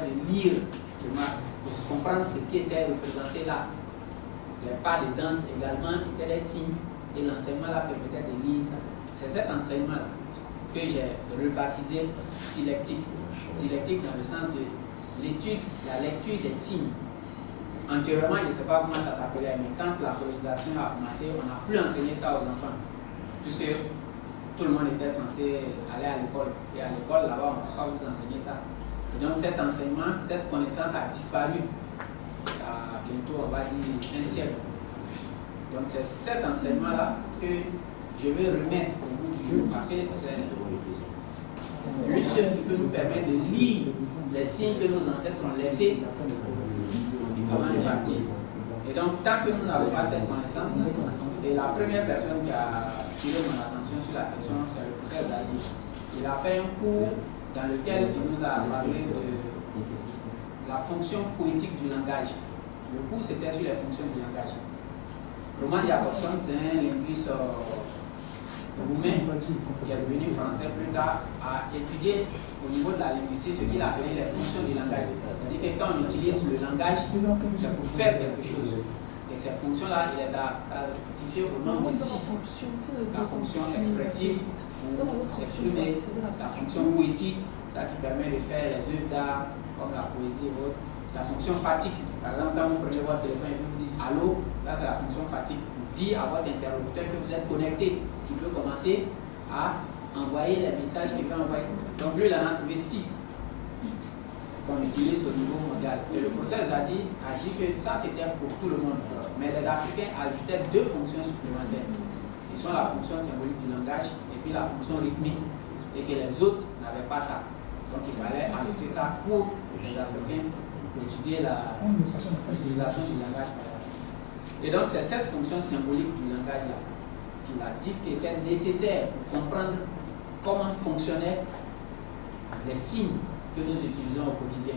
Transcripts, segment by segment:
permettre de lire le masque, pour comprendre ce qui était représenté là. Les pas de danse également étaient des signes et l'enseignement là permettait de lire ça. C'est cet enseignement là que j'ai rebaptisé stylectique. Stylectique dans le sens de l'étude, la lecture des signes. Antérieurement, je ne sais pas comment ça s'appelait, mais quand la colonisation a commencé, on n'a plus enseigné ça aux enfants. Puisque tout le monde était censé aller à l'école. Et à l'école, là-bas, on ne va pas vous enseigner ça. Et donc cet enseignement, cette connaissance a disparu. Bientôt, on va dire un siècle. Donc c'est cet enseignement-là que je vais remettre au bout du jour, parce que c'est lui seul qui peut nous permettre de lire les signes que nos ancêtres ont laissés avant de partir. Et donc, tant que nous n'avons pas cette connaissance, et la première personne qui a tiré mon attention sur la question, c'est le professeur Zadi. Il a fait un cours dans lequel il nous a parlé de la fonction poétique du langage. Le cours, c'était sur les fonctions du langage. Roman Jacobson, c'est un linguiste roumain qui est devenu français plus tard, a étudié au niveau de la linguistique ce qu'il appelait les fonctions du langage. C'est-à-dire que quand on utilise le langage, c'est pour faire quelque chose. Et ces fonctions-là, il est identifié au nombre de 6. La fonction expressive, pour s'exprimer, la fonction poétique, ça qui permet de faire les œuvres d'art, comme la poésie et autres. La fonction fatigue, par exemple, quand vous prenez votre téléphone et vous dites allô, ça c'est la fonction fatigue. Vous dites à votre interlocuteur que vous êtes connecté, qui peut commencer à envoyer les messages qu'il peut envoyer. Donc lui, il en a trouvé 6 qu'on utilise au niveau mondial. Et le professeur Zadi a dit que ça c'était pour tout le monde. Mais les Africains ajoutaient 2 fonctions supplémentaires. Ils sont la fonction symbolique du langage et puis la fonction rythmique. Et que les autres n'avaient pas ça. Donc il fallait ajouter ça pour les Africains pour étudier l'utilisation du langage. Et donc c'est cette fonction symbolique du langage là qu'il a dit qui était nécessaire pour comprendre comment fonctionnaient les signes que nous utilisons au quotidien.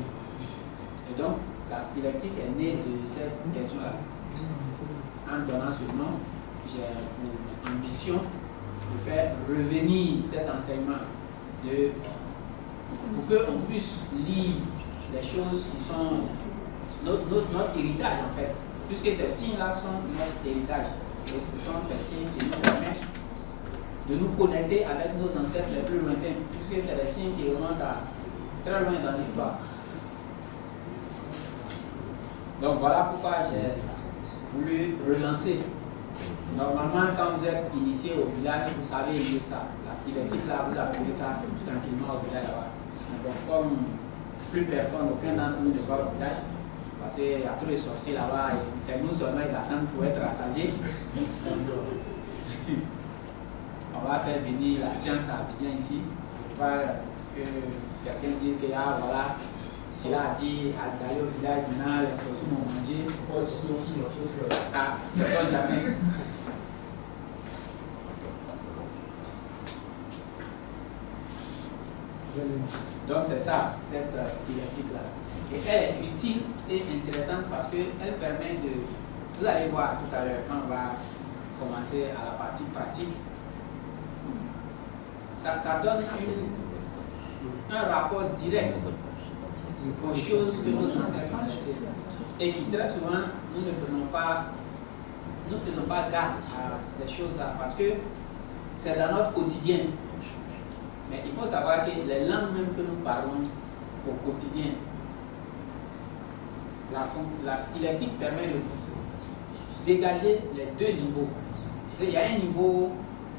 Et donc la stylectique est née de cette question-là. En donnant ce nom, j'ai pour ambition de faire revenir cet enseignement pour qu'on puisse lire les choses qui sont notre héritage en fait. Puisque ces signes-là sont notre héritage. Et ce sont ces signes qui nous permettent de nous connecter avec nos ancêtres les plus lointains. Puisque c'est des signes qui remontent à très loin dans l'histoire. Donc voilà pourquoi j'ai voulu relancer. Normalement, quand vous êtes initié au village, vous savez lire ça. La stylectique là, vous apprenez ça tranquillement au village là-bas. Donc comme plus personne, aucun d'entre nous ne va au village, parce qu'il y a tous les sorciers là-bas, et c'est nous seulement qui attendent pour être rassasiés. On va faire venir la science à Abidjan ici, pour pas que quelqu'un dise que ah, voilà, Sila a dit d'aller au village, maintenant les sorciers m'ont mangé. Ah, c'est pas jamais. Donc c'est ça, cette stylectique-là. Et elle est utile et intéressante parce qu'elle permet de... Vous allez voir tout à l'heure quand on va commencer à la partie pratique. Ça donne un rapport direct aux choses que nos ancêtres ont laissées. Et qui très souvent, nous ne faisons pas garde à ces choses-là parce que c'est dans notre quotidien. Mais il faut savoir que les langues même que nous parlons au quotidien, la stylectique permet de dégager les 2 niveaux. Il y a un niveau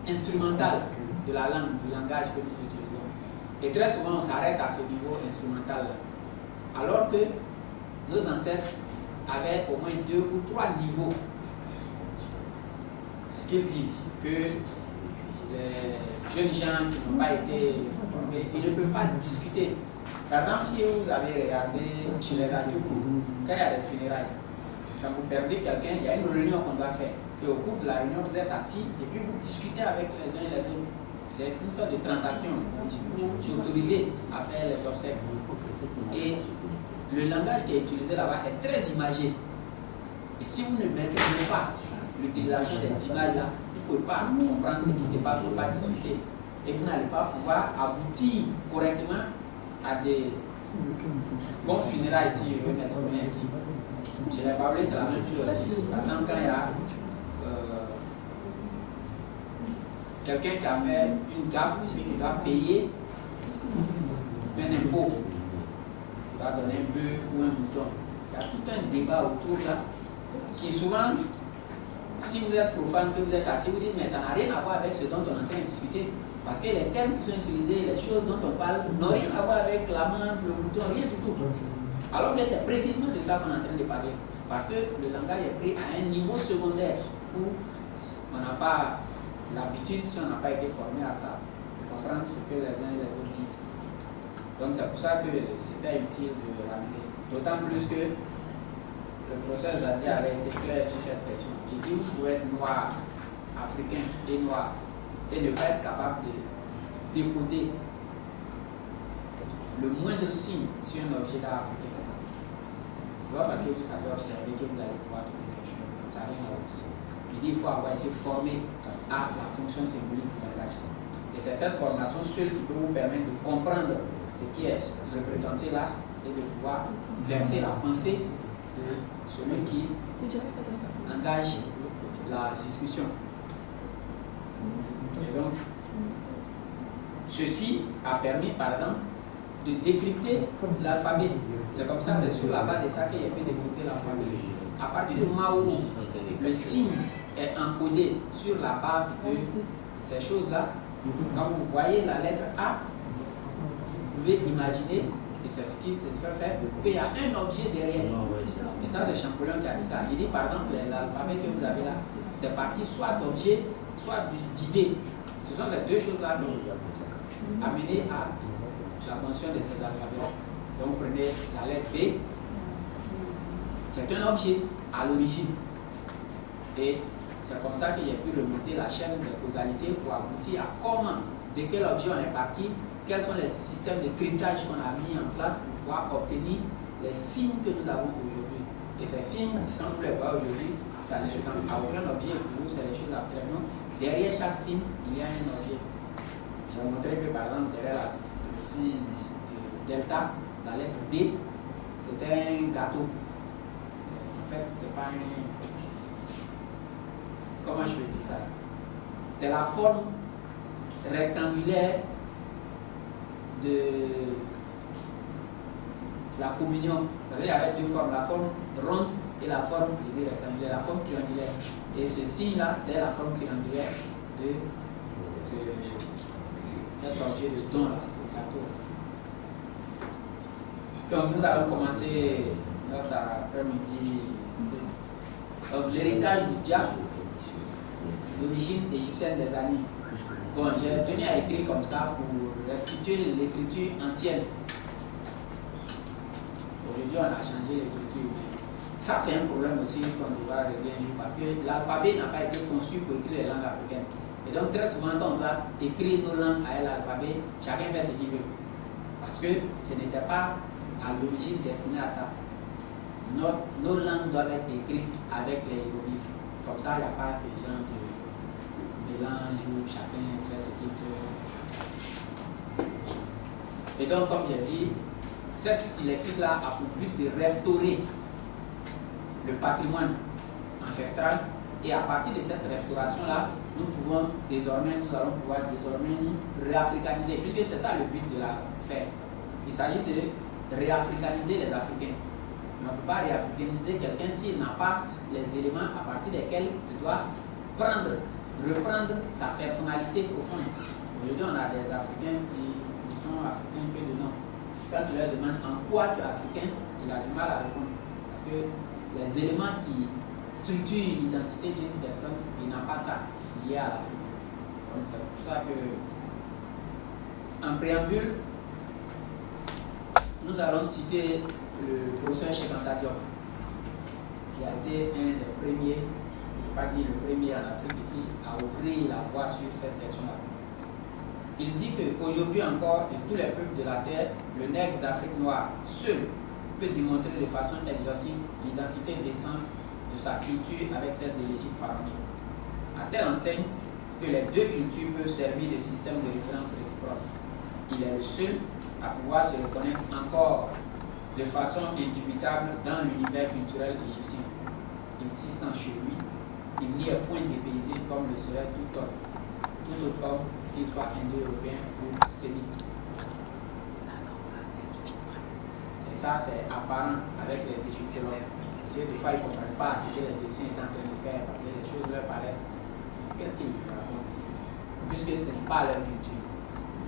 instrumental de la langue, du langage que nous utilisons. Et très souvent, on s'arrête à ce niveau instrumental-là. Alors que nos ancêtres avaient au moins 2 ou 3 niveaux. Ce qu'ils disent, que les jeunes gens qui n'ont pas été formés, ils ne peuvent pas discuter. Par exemple, si vous avez regardé chez les Radjoukou, quand il y a des funérailles, quand vous perdez quelqu'un, il y a une réunion qu'on doit faire. Et au cours de la réunion, vous êtes assis et puis vous discutez avec les uns et les autres. C'est une sorte de transaction. Vous êtes autorisé à faire les obsèques. Et le langage qui est utilisé là-bas est très imagé. Et si vous ne maîtrisez pas l'utilisation des images là, vous ne pouvez pas comprendre ce qui se passe, vous ne pouvez pas discuter. Et vous n'allez pas pouvoir aboutir correctement à des bon funérailles ici, je veux m'exprimer ici. Chez les Bablés, c'est la même chose aussi. Par exemple, quand il y a quelqu'un qui a fait une gaffe et qui doit payer un impôt, il va donner un bœuf ou un mouton. Il y a tout un débat autour là, qui souvent, si vous êtes profane, que vous êtes assis, vous dites, mais ça n'a rien à voir avec ce dont on est en train de discuter. Parce que les termes qui sont utilisés, les choses dont on parle, n'ont rien à voir avec l'amande, le mouton, rien du tout. Alors que c'est précisément de ça qu'on est en train de parler. Parce que le langage est pris à un niveau secondaire où on n'a pas l'habitude, si on n'a pas été formé à ça, de comprendre ce que les uns et les autres disent. Donc c'est pour ça que c'était utile de ramener. D'autant plus que le professeur Zadi avait été clair sur cette question. Il dit vous pouvez être noir, africain et noir, et ne pas être capable de décoder le moindre signe sur un objet d'art africain. C'est pas parce que vous savez observer que vous allez pouvoir trouver quelque chose. Ça n'a rien à voir. Il dit qu'il faut avoir été formé à la fonction symbolique du langage. Et c'est cette formation seule qui peut vous permettre de comprendre ce qui est représenté là et de pouvoir verser la pensée de celui qui engage la discussion. Et donc, ceci a permis, par exemple, de décrypter l'alphabet. C'est comme ça, c'est sur la base de ça qu'il a pu décrypter l'alphabet. À partir du moment où le signe est encodé sur la base de ces choses-là, quand vous voyez la lettre A, vous pouvez imaginer, et c'est ce qui se fait, qu'il y a un objet derrière. Et ça, c'est Champollion qui a dit ça. Il dit, par exemple, l'alphabet que vous avez là, c'est parti soit d'objet, soit d'idée. Ce sont ces deux choses-là qui ont amené à la mention de ces alphabets. Donc, vous prenez la lettre B, c'est un objet à l'origine. Et c'est comme ça qu'il a pu remonter la chaîne de causalité pour aboutir à comment, de quel objet on est parti, quels sont les systèmes de cryptage qu'on a mis en place pour pouvoir obtenir les signes que nous avons aujourd'hui. Et ces signes, quand vous les voyez aujourd'hui, ça ne ressemble à aucun objet pour vous, c'est des choses absolument. Derrière chaque signe, il y a un objet. Je vais vous montrer que par exemple, derrière le signe de delta, la lettre D, c'était un gâteau. En fait, c'est pas un. Comment je peux dire ça? C'est la forme rectangulaire de la communion. Vous voyez, il y avait deux formes, la forme ronde et la forme rectangulaire, la forme triangulaire. Et ce signe-là, c'est la forme triangulaire de cet objet de don, là, le gâteau. Donc, nous allons commencer notre après-midi. Donc, l'héritage du diable, l'origine égyptienne des années. Bon, j'ai tenu à écrire comme ça pour restituer l'écriture ancienne. Aujourd'hui, on a changé l'écriture. Ça, c'est un problème aussi qu'on devra régler un jour parce que l'alphabet n'a pas été conçu pour écrire les langues africaines. Et donc, très souvent, quand on doit écrire nos langues avec l'alphabet, chacun fait ce qu'il veut. Parce que ce n'était pas à l'origine destiné à ça. Nos langues doivent être écrites avec les hiéroglyphes. Comme ça, il n'y a pas ce genre de mélange où chacun fait ce qu'il veut. Et donc, comme j'ai dit, cette stylectique-là a pour but de restaurer le patrimoine ancestral. Et à partir de cette restauration-là, nous allons pouvoir désormais nous réafricaniser, puisque c'est ça le but de la faire. Il s'agit de réafricaniser les Africains. On ne peut pas réafricaniser quelqu'un s'il n'a pas les éléments à partir desquels il doit reprendre sa personnalité profonde. Aujourd'hui, on a des Africains qui ne sont africains que de nom. Quand tu leur demandes en quoi tu es africain, il a du mal à répondre. Parce que les éléments qui structurent l'identité d'une personne, il n'a pas ça lié à l'Afrique. Donc c'est pour ça que, en préambule, nous allons citer le professeur Cheikh Anta Diop, qui a été un des premiers, je ne vais pas dire le premier en Afrique ici, à ouvrir la voie sur cette question-là. Il dit qu'aujourd'hui encore, de tous les peuples de la terre, le nègre d'Afrique noire seul peut démontrer de façon exhaustive l'identité d'essence de sa culture avec celle de l'Égypte pharaonique. À telle enseigne que les deux cultures peuvent servir de système de référence réciproque. Il est le seul à pouvoir se reconnaître encore de façon indubitable dans l'univers culturel égyptien. Il s'y sent chez lui. Il n'y est point dépaysé comme le serait tout autre homme, qu'il soit indo-européen ou sémite. Et ça, c'est apparent avec les égyptologues. Des fois, ils ne comprennent pas ce que les Égyptiens étaient en train de faire parce que les choses leur paraissent. Qu'est-ce qu'ils racontent ici? Puisque ce n'est pas leur culture.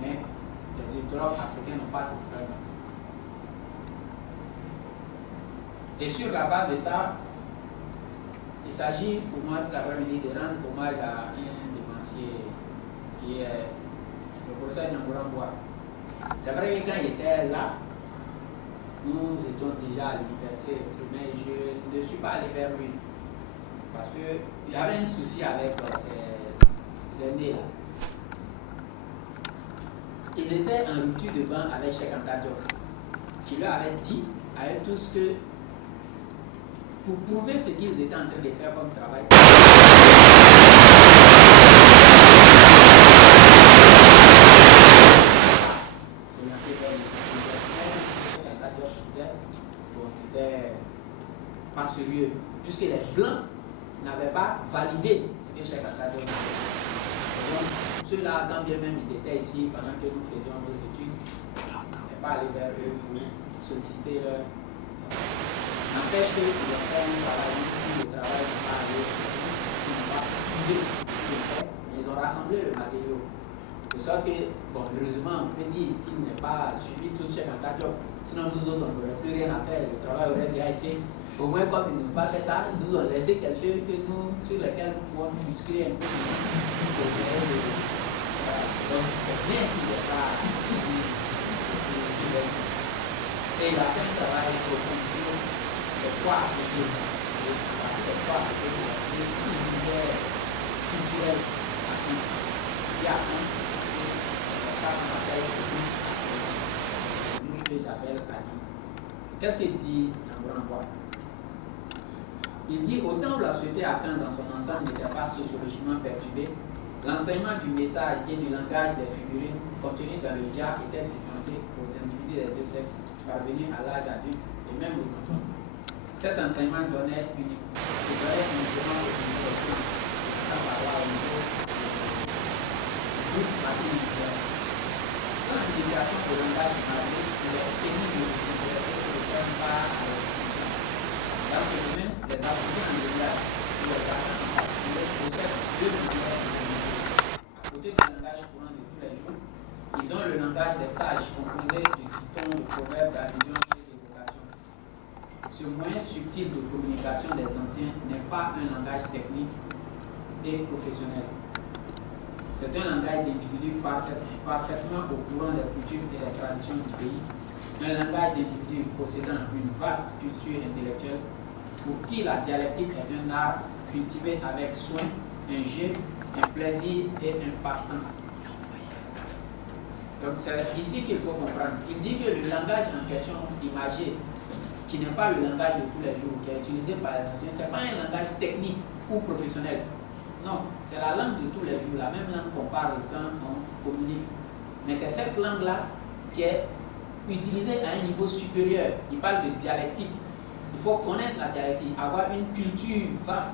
Mais les égyptologues africains n'ont pas ce problème. Et sur la base de ça, il s'agit pour moi cet après-midi de rendre hommage à un défensier qui est le professeur Nyangourangwa. C'est vrai que quand il était là, nous étions déjà à l'université, mais je ne suis pas allé vers lui parce qu'il y avait un souci avec ces aînés-là. Ils étaient en rupture de banc avec Cheikh Anta Diop, qui leur avait dit, avec tout ce que, pour prouver ce qu'ils étaient en train de faire comme travail. C'était pas sérieux, puisque les Blancs n'avaient pas validé ce que Cheikh Anta Diop avait fait. Donc, ceux-là, quand bien même ils étaient ici pendant que nous faisions nos études, n'avaient pas allé vers eux pour solliciter leur. N'empêche qu'ils ont fait un travail, si le travail n'est pas allé, ils n'ont pas idée de faire, mais ils ont rassemblé le matériau. De sorte que, bon, heureusement, on peut dire qu'il n'est pas suivi tout Cheikh Anta Diop. Sinon, nous autres, on n'aurait plus rien à faire. Le travail aurait déjà été. Au moins, comme ils n'ont pas fait ça, ils nous ont laissé quelque chose sur lequel nous pouvons nous muscler un peu. Donc, c'est bien qu'il n'ait pas suivi. Et il a fait un travail profond sur les trois côtés. Les trois côtés de l'univers culturel. Il y a un. Que j'appelle Ali. Qu'est-ce qu'il dit Nyangourangwa? Il dit autant où la société atteinte dans son ensemble n'était pas sociologiquement perturbée, l'enseignement du message et du langage des figurines contenues dans le dja était dispensé aux individus des deux sexes parvenus à l'âge adulte et même aux enfants. Cet enseignement donnait uniquement au niveau des plans, au niveau du groupe particulier. Sans initiation au langage magique, il est pénible de s'intéresser au thème pas à la discussion. Dans ce domaine, les Africains en général, ou les Africains en particulier, possèdent deux langages communautaires. À côté du langage courant de tous les jours, ils ont le langage des sages composé de dictons, de proverbes, d'allusions et d'évocations. Ce moyen subtil de communication des anciens n'est pas un langage technique et professionnel. C'est un langage d'individus parfaitement au courant des coutumes et des traditions du pays, un langage d'individus possédant une vaste culture intellectuelle pour qui la dialectique est un art cultivé avec soin, un jeu, un plaisir et un passe-temps. Donc c'est ici qu'il faut comprendre. Il dit que le langage en question imagé, qui n'est pas le langage de tous les jours, qui est utilisé par les anciens, ce n'est pas un langage technique ou professionnel. Non, c'est la langue de tous les jours, la même langue qu'on parle quand on communique. Mais c'est cette langue-là qui est utilisée à un niveau supérieur. Il parle de dialectique. Il faut connaître la dialectique, avoir une culture vaste,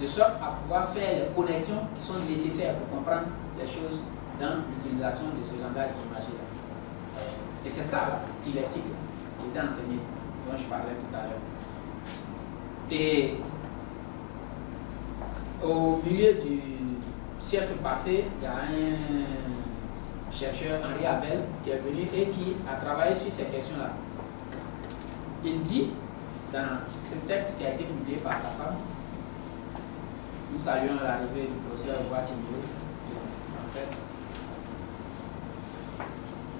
de sorte à pouvoir faire les connexions qui sont nécessaires pour comprendre les choses dans l'utilisation de ce langage imagé-là. Et c'est ça la dialectique qui est enseignée, dont je parlais tout à l'heure. Et au milieu du siècle passé, il y a un chercheur, Henri Abel, qui est venu et qui a travaillé sur ces questions-là. Il dit, dans ce texte qui a été publié par sa femme, nous saluons l'arrivée du professeur Ouattimo, française.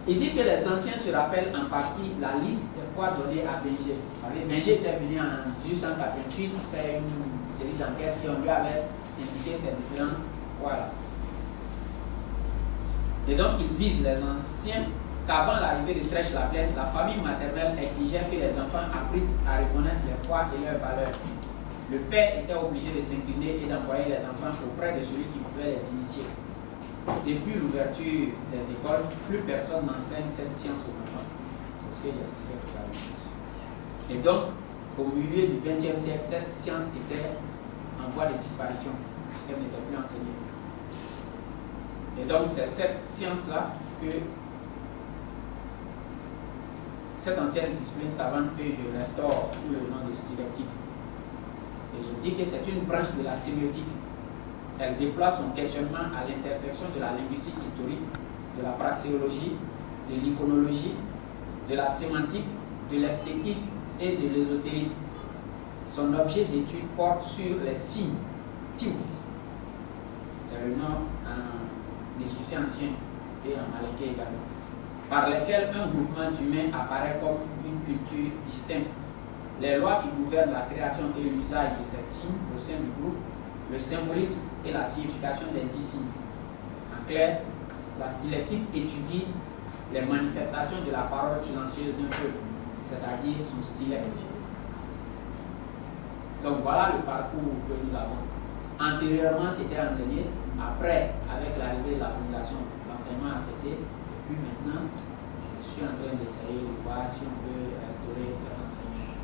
Il dit que les anciens se rappellent en partie la liste des poids donnés à Bénger. Bénger était venu en 1888 faire une série d'enquêtes qui lui avait indiqué ces différents poids-là. Et donc ils disent, les anciens, qu'avant l'arrivée de Trèche-la-Plaine, la famille maternelle exigeait que les enfants apprissent à reconnaître les poids et leurs valeurs. Le père était obligé de s'incliner et d'envoyer les enfants auprès de celui qui pouvait les initier. Depuis l'ouverture des écoles, plus personne n'enseigne cette science aux enfants. C'est ce que j'expliquais tout à l'heure. Et donc, au milieu du XXe siècle, cette science était en voie de disparition, puisqu'elle n'était plus enseignée. Et donc, c'est cette science-là que cette ancienne discipline savante que je restaure sous le nom de stylectique. Et je dis que c'est une branche de la sémiotique. Elle déploie son questionnement à l'intersection de la linguistique historique, de la praxéologie, de l'iconologie, de la sémantique, de l'esthétique et de l'ésotérisme. Son objet d'étude porte sur les signes, tiw, c'est le nom en égyptien ancien et en malinké également, par lesquels un groupement d'humains apparaît comme une culture distincte. Les lois qui gouvernent la création et l'usage de ces signes au sein du groupe, le symbolisme et la signification des dix signes. En clair, la stylectique étudie les manifestations de la parole silencieuse d'un peuple, c'est-à-dire son stylet. Donc voilà le parcours que nous avons. Antérieurement, c'était enseigné. Après, avec l'arrivée de la fondation, l'enseignement a cessé. Et puis maintenant, je suis en train d'essayer de voir si on peut restaurer cet enseignement.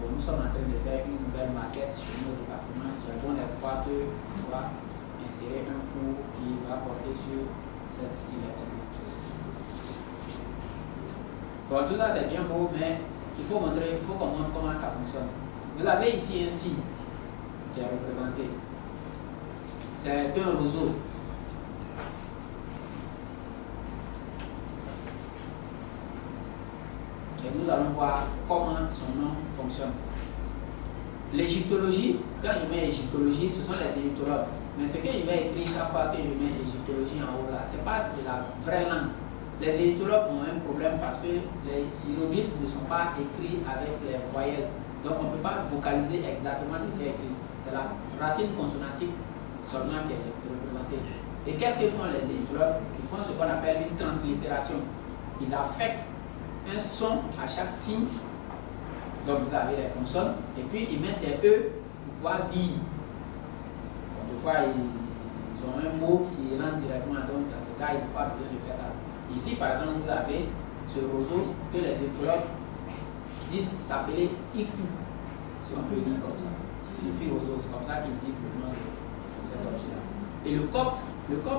Bon, nous sommes en train de faire une nouvelle maquette chez nos départements. J'ai bon espoir qu'on va insérer un cours qui va porter sur cette stylectique. Bon, tout ça c'est bien beau, mais il faut qu'on montre comment ça fonctionne. Vous avez ici un signe qui est représenté. C'est un roseau. Et nous allons voir comment son nom fonctionne. L'égyptologie, quand je mets égyptologie, ce sont les égyptologues. Mais ce que je vais écrire chaque fois que je mets égyptologie en haut là, ce n'est pas de la vraie langue. Les égyptologues ont un problème parce que les hiéroglyphes ne sont pas écrits avec les voyelles. Donc on ne peut pas vocaliser exactement ce qui est écrit. C'est la racine consonantique seulement qui est représentée. Et qu'est-ce qu'ils font les égyptologues? Ils font ce qu'on appelle une translittération. Ils affectent un son à chaque signe. Donc vous avez les consonnes, et puis ils mettent les E pour pouvoir lire. Des fois, ils ont un mot qui rentre directement, donc dans ce cas, ils n'ont pas besoin de faire ça. Ici, par exemple, vous avez ce roseau que les écologues disent s'appeler Iku, si on peut dire comme ça. Il suffit roseau, c'est comme ça qu'ils disent le nom de cet objet-là. Et le copte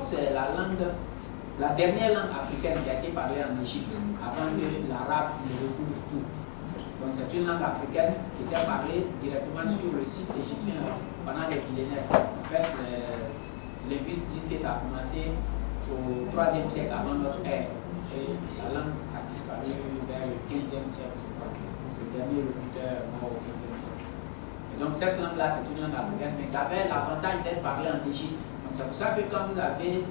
c'est la dernière langue africaine qui a été parlée en Égypte, avant que l'arabe ne recouvre tout. Donc c'est une langue africaine qui était parlée directement sur le site égyptien pendant des millénaires. En fait, les linguistes disent que ça a commencé au 3e siècle avant notre ère. Et la langue a disparu vers le 15e siècle. Le dernier locuteur mort au 15e siècle. Et donc cette langue-là, c'est une langue africaine, mais qui avait l'avantage d'être parlée en Égypte. Donc c'est pour ça que quand vous avez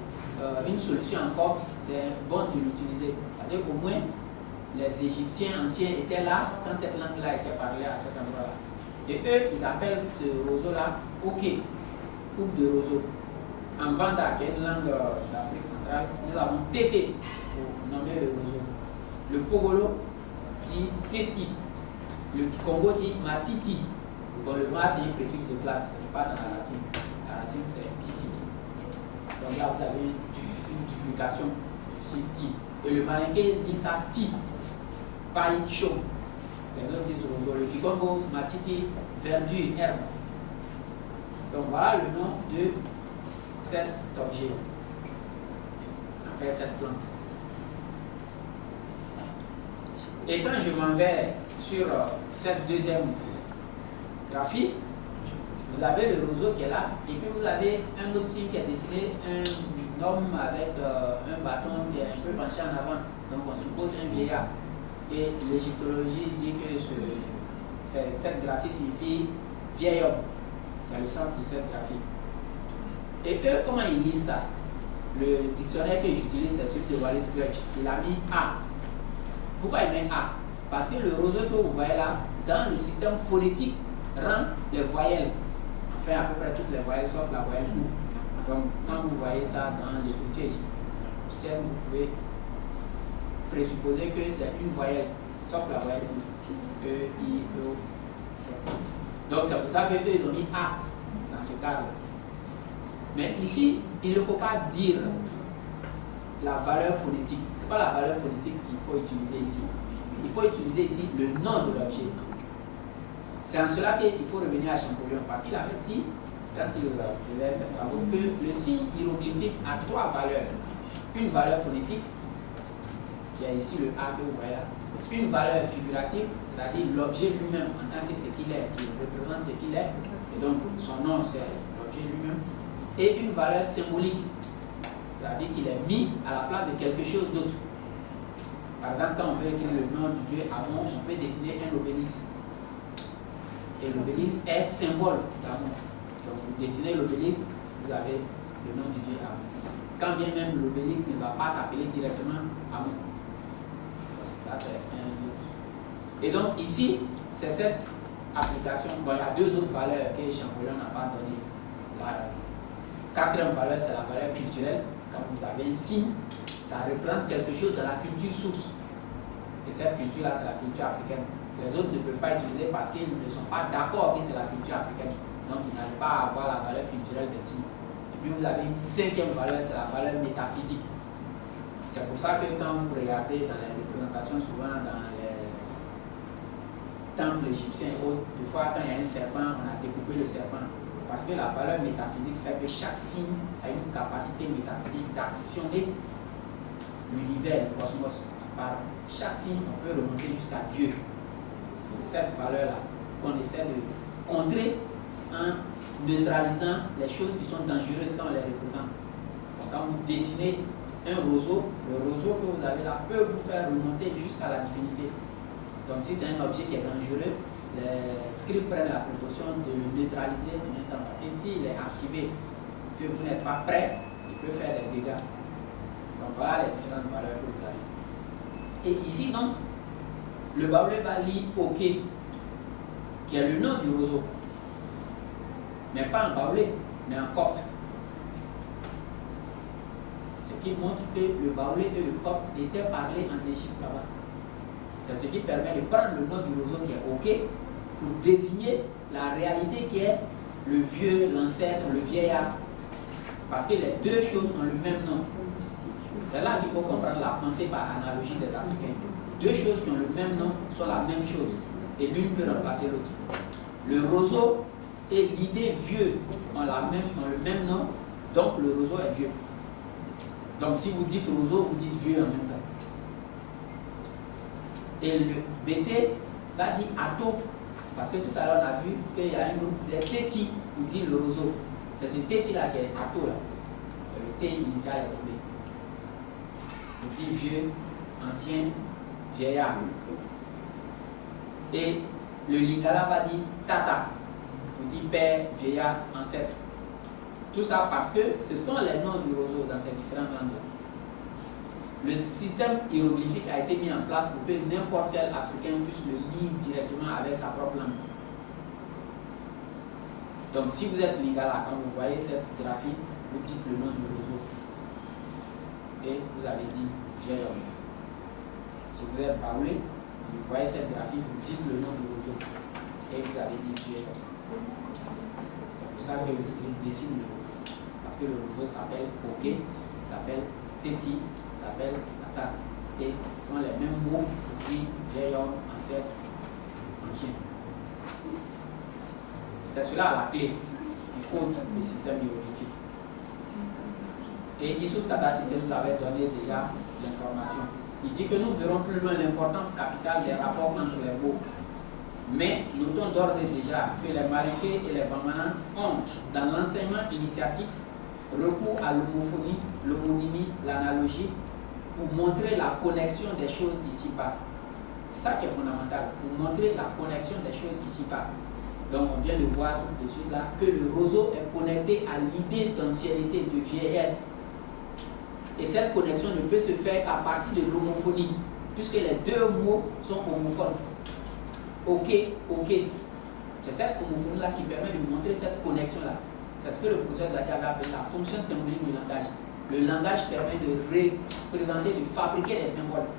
une solution en copte, c'est bon de l'utiliser. Parce qu'au moins, les Égyptiens anciens étaient là quand cette langue-là était parlée à cet endroit-là. Et eux, ils appellent ce roseau-là Oké, coupe de roseau. En Vanda, qui est une langue d'Afrique centrale, nous avons Tété pour nommer le roseau. Le Pogolo dit Téti. Le Congo dit Matiti. Bon, le Ma, c'est un préfixe de classe, ce n'est pas dans la racine. La racine, c'est Titi. Donc là, vous avez une duplication du Ti. Et le malinké dit ça Ti. Paille chaud. Les autres disent le Kikongo, Matiti, verdure, herbe. Donc voilà le nom de cet objet. Enfin, cette plante. Et quand je m'en vais sur cette deuxième graphie, vous avez le roseau qui est là, et puis vous avez un autre signe qui est dessiné, un homme avec un bâton qui est un peu penché en avant. Donc on suppose un vieillard. Et l'égyptologie dit que cette graphie signifie vieil homme. C'est le sens de cette graphie. Et eux, comment ils lisent ça? Le dictionnaire que j'utilise, c'est celui de Wallis Budge. Il a mis A. Pourquoi il met A? Parce que le roseau que vous voyez là, dans le système phonétique, rend les voyelles. Enfin, à peu près toutes les voyelles, sauf la voyelle U. Donc, quand vous voyez ça dans l'écriture égyptienne, vous pouvez présupposer que c'est une voyelle, sauf la voyelle U. E, I, O. Donc, c'est pour ça qu'eux, ils ont mis A dans ce cadre. Mais ici, il ne faut pas dire la valeur phonétique. Ce n'est pas la valeur phonétique qu'il faut utiliser ici. Il faut utiliser ici le nom de l'objet. C'est en cela qu'il faut revenir à Champollion, parce qu'il avait dit, quand il faisait ses travaux, que le signe hiéroglyphique a 3 valeurs. Une valeur phonétique, qui est ici le A que vous voyez là. Une valeur figurative, c'est-à-dire l'objet lui-même en tant que ce qu'il est, il représente ce qu'il est, et donc son nom c'est l'objet lui-même. Et une valeur symbolique, c'est-à-dire qu'il est mis à la place de quelque chose d'autre. Par exemple, quand on veut écrire le nom du dieu Amon, on peut dessiner un obélisque. Et l'obélisque est symbole d'Amon. Donc vous dessinez l'obélisque, vous avez le nom du dieu Amon. Quand bien même l'obélisque ne va pas s'appeler directement Amon. Ça c'est un autre. Et donc ici, c'est cette application. Bon, il y a 2 autres valeurs que Champollion n'a pas données. La 4e valeur, c'est la valeur culturelle. Quand vous avez un signe, ça représente quelque chose de la culture source. Et cette culture-là, c'est la culture africaine. Les autres ne peuvent pas utiliser parce qu'ils ne sont pas d'accord que c'est la culture africaine. Donc, ils n'arrivent pas à avoir la valeur culturelle des signes. Et puis, vous avez une 5e valeur, c'est la valeur métaphysique. C'est pour ça que quand vous regardez dans les représentations, souvent dans les temples égyptiens et autres, des fois, quand il y a un serpent, on a découpé le serpent. Parce que la valeur métaphysique fait que chaque signe a une capacité métaphysique d'actionner l'univers, le cosmos. Par chaque signe, on peut remonter jusqu'à Dieu. C'est cette valeur-là qu'on essaie de contrer en neutralisant les choses qui sont dangereuses quand on les représente. Donc, quand vous dessinez un roseau, le roseau que vous avez là peut vous faire remonter jusqu'à la divinité. Donc si c'est un objet qui est dangereux, les scribes prennent la précaution de le neutraliser en même temps. Parce que s'il est activé, que vous n'êtes pas prêt, il peut faire des dégâts. Donc voilà les différentes valeurs que vous avez. Et ici donc, le Baoulé va lire OK, qui est le nom du roseau. Mais pas en Baoulé, mais en copte. Ce qui montre que le Baoulé et le copte étaient parlés en Égypte là-bas. C'est ce qui permet de prendre le nom du roseau qui est OK pour désigner la réalité qui est le vieux, l'ancêtre, le vieillard. Parce que les 2 choses ont le même nom. C'est là qu'il faut comprendre la pensée par analogie des Africains. 2 choses qui ont le même nom sont la même chose. Et l'une peut remplacer l'autre. Le roseau et l'idée vieux ont le même nom, donc le roseau est vieux. Donc si vous dites roseau, vous dites vieux en même temps. Et le BT va dire ato, parce que tout à l'heure on a vu qu'il y a un groupe de téti qui dit le roseau. C'est ce téti là qui est ato là. Le T initial est tombé. On dit vieux, ancien, vieillard. Et le lingala va dire tata. On dit père, vieillard, ancêtre. Tout ça parce que ce sont les noms du roseau dans ces différentes langues. Le système hiéroglyphique a été mis en place pour que n'importe quel Africain puisse le lire directement avec sa propre langue. Donc si vous êtes lingala, quand vous voyez cette graphie, vous dites le nom du roseau. Et vous avez dit vieil homme. Si vous êtes baoulé, vous voyez cette graphie, vous dites le nom du roseau. Et vous avez dit vieil homme. C'est pour ça que le script dessine le roseau. Parce que le roseau s'appelle OK, s'appelle Teti, s'appelle Ata. Et ce sont les mêmes mots pour dire vieil homme, ancêtre, ancien. C'est cela la clé du code du système hiéroglyphique. Et Issou Tata Sissé nous avait donné déjà l'information. Il dit que nous verrons plus loin l'importance capitale des rapports entre les mots. Mais notons d'ores et déjà que les Malinké et les Bamana ont, dans l'enseignement initiatique, recours à l'homophonie, l'homonymie, l'analogie, pour montrer la connexion des choses ici-bas. C'est ça qui est fondamental, pour montrer la connexion des choses ici-bas. Donc on vient de voir tout de suite là que le roseau est connecté à l'idée d'ancienneté, de vieillesse. Et cette connexion ne peut se faire qu'à partir de l'homophonie, puisque les 2 mots sont homophones. OK, OK. C'est cette homophonie-là qui permet de montrer cette connexion-là. C'est ce que le professeur Zaki avait appelé la fonction symbolique du langage. Le langage permet de représenter, de fabriquer des symboles.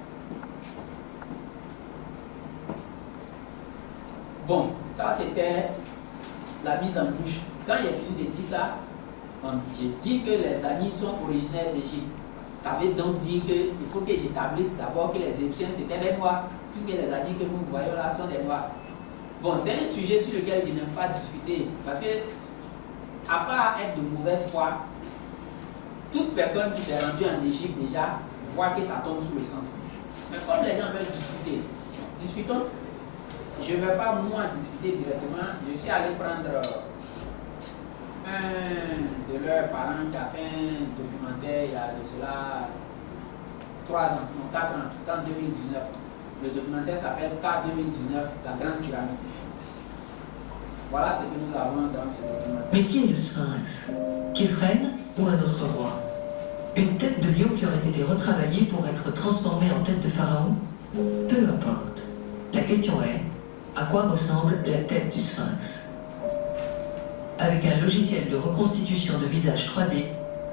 Bon, ça c'était la mise en bouche. Quand il a fini de dire ça, j'ai dit que les Anis sont originaires d'Égypte. Ça veut donc dire qu'il faut que j'établisse d'abord que les Égyptiens c'était des Noirs, puisque les Anis que nous voyons là sont des Noirs. Bon, c'est un sujet sur lequel je n'aime pas discuter parce que, à part être de mauvaise foi, toute personne qui s'est rendue en Égypte déjà voit que ça tombe sous le sens. Mais comme les gens veulent discuter, discutons. Je ne vais pas moi discuter directement. Je suis allé prendre un de leurs parents qui a fait un documentaire il y a de cela 3 ans, non 4 ans, en 2019. Le documentaire s'appelle K 2019, la Grande Pyramide. Voilà ce que nous avons dans ce documentaire. Mais qui est le Sphinx? Képhren ou un autre roi? Une tête de lion qui aurait été retravaillée pour être transformée en tête de pharaon? Peu importe. La question est, à quoi ressemble la tête du Sphinx? Avec un logiciel de reconstitution de visage 3D,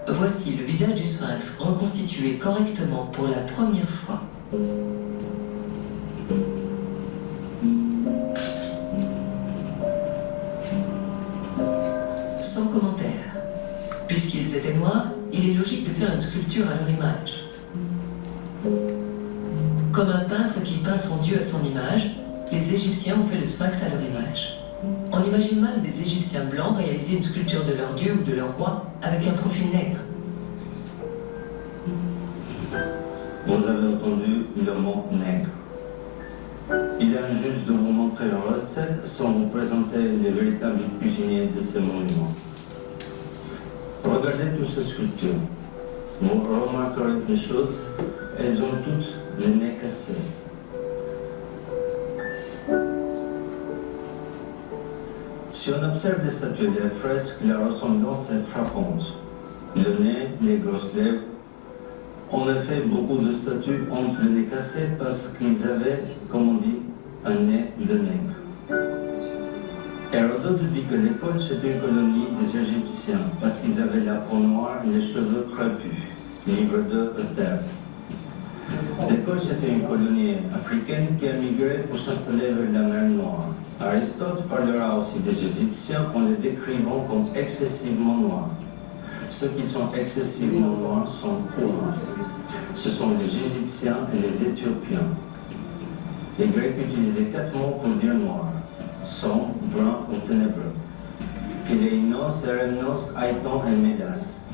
voici le visage du Sphinx reconstitué correctement pour la première fois. Sans commentaire. Puisqu'ils étaient noirs, il est logique de faire une sculpture à leur image. Comme un peintre qui peint son dieu à son image, les Égyptiens ont fait le Sphinx à leur image. On imagine mal des Égyptiens blancs réaliser une sculpture de leur dieu ou de leur roi avec un profil nègre. Vous avez entendu le mot nègre. Il est injuste de vous montrer une recette sans vous présenter les véritables cuisiniers de ces monuments. Regardez toutes ces sculptures. Vous remarquerez une chose, elles ont toutes les nez cassés. Si on observe les statues et les fresques, la ressemblance est frappante. Le nez, les grosses lèvres. En effet, beaucoup de statues ont le nez cassé parce qu'ils avaient, comme on dit, un nez de nègre. Hérodote dit que l'école c'était une colonie des Égyptiens parce qu'ils avaient la peau noire et les cheveux crépus. Livre 2, Euterpe. L'école c'était une colonie africaine qui a migré pour s'installer vers la mer Noire. Aristote parlera aussi des Égyptiens en les décrivant comme excessivement noirs. Ceux qui sont excessivement noirs sont courants. Ce sont les Égyptiens et les Éthiopiens. Les Grecs utilisaient 4 mots pour dire noir: sombre, brun ou ténébreux. Kéléinos, Eremnos, Aiton et Mélas.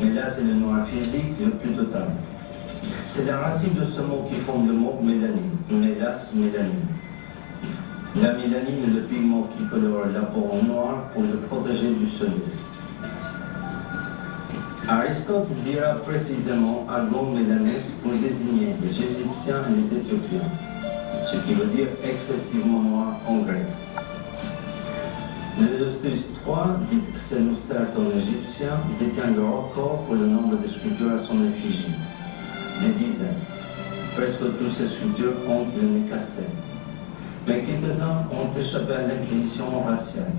Mélas est le noir physique le plus total. C'est la racine de ce mot qui fonde le mot mélanine. Mélas, mélanine. La mélanine est le pigment qui colore la peau en noir pour le protéger du soleil. Aristote dira précisément agon mélanès pour désigner les Égyptiens et les Éthiopiens, ce qui veut dire excessivement noir en grec. Zélostrus III, dit Sénocerte en égyptien, détient le record pour le nombre de sculptures à son effigie, des dizaines. Presque toutes ces sculptures ont le nez cassé, mais quelques-uns ont échappé à l'inquisition raciale.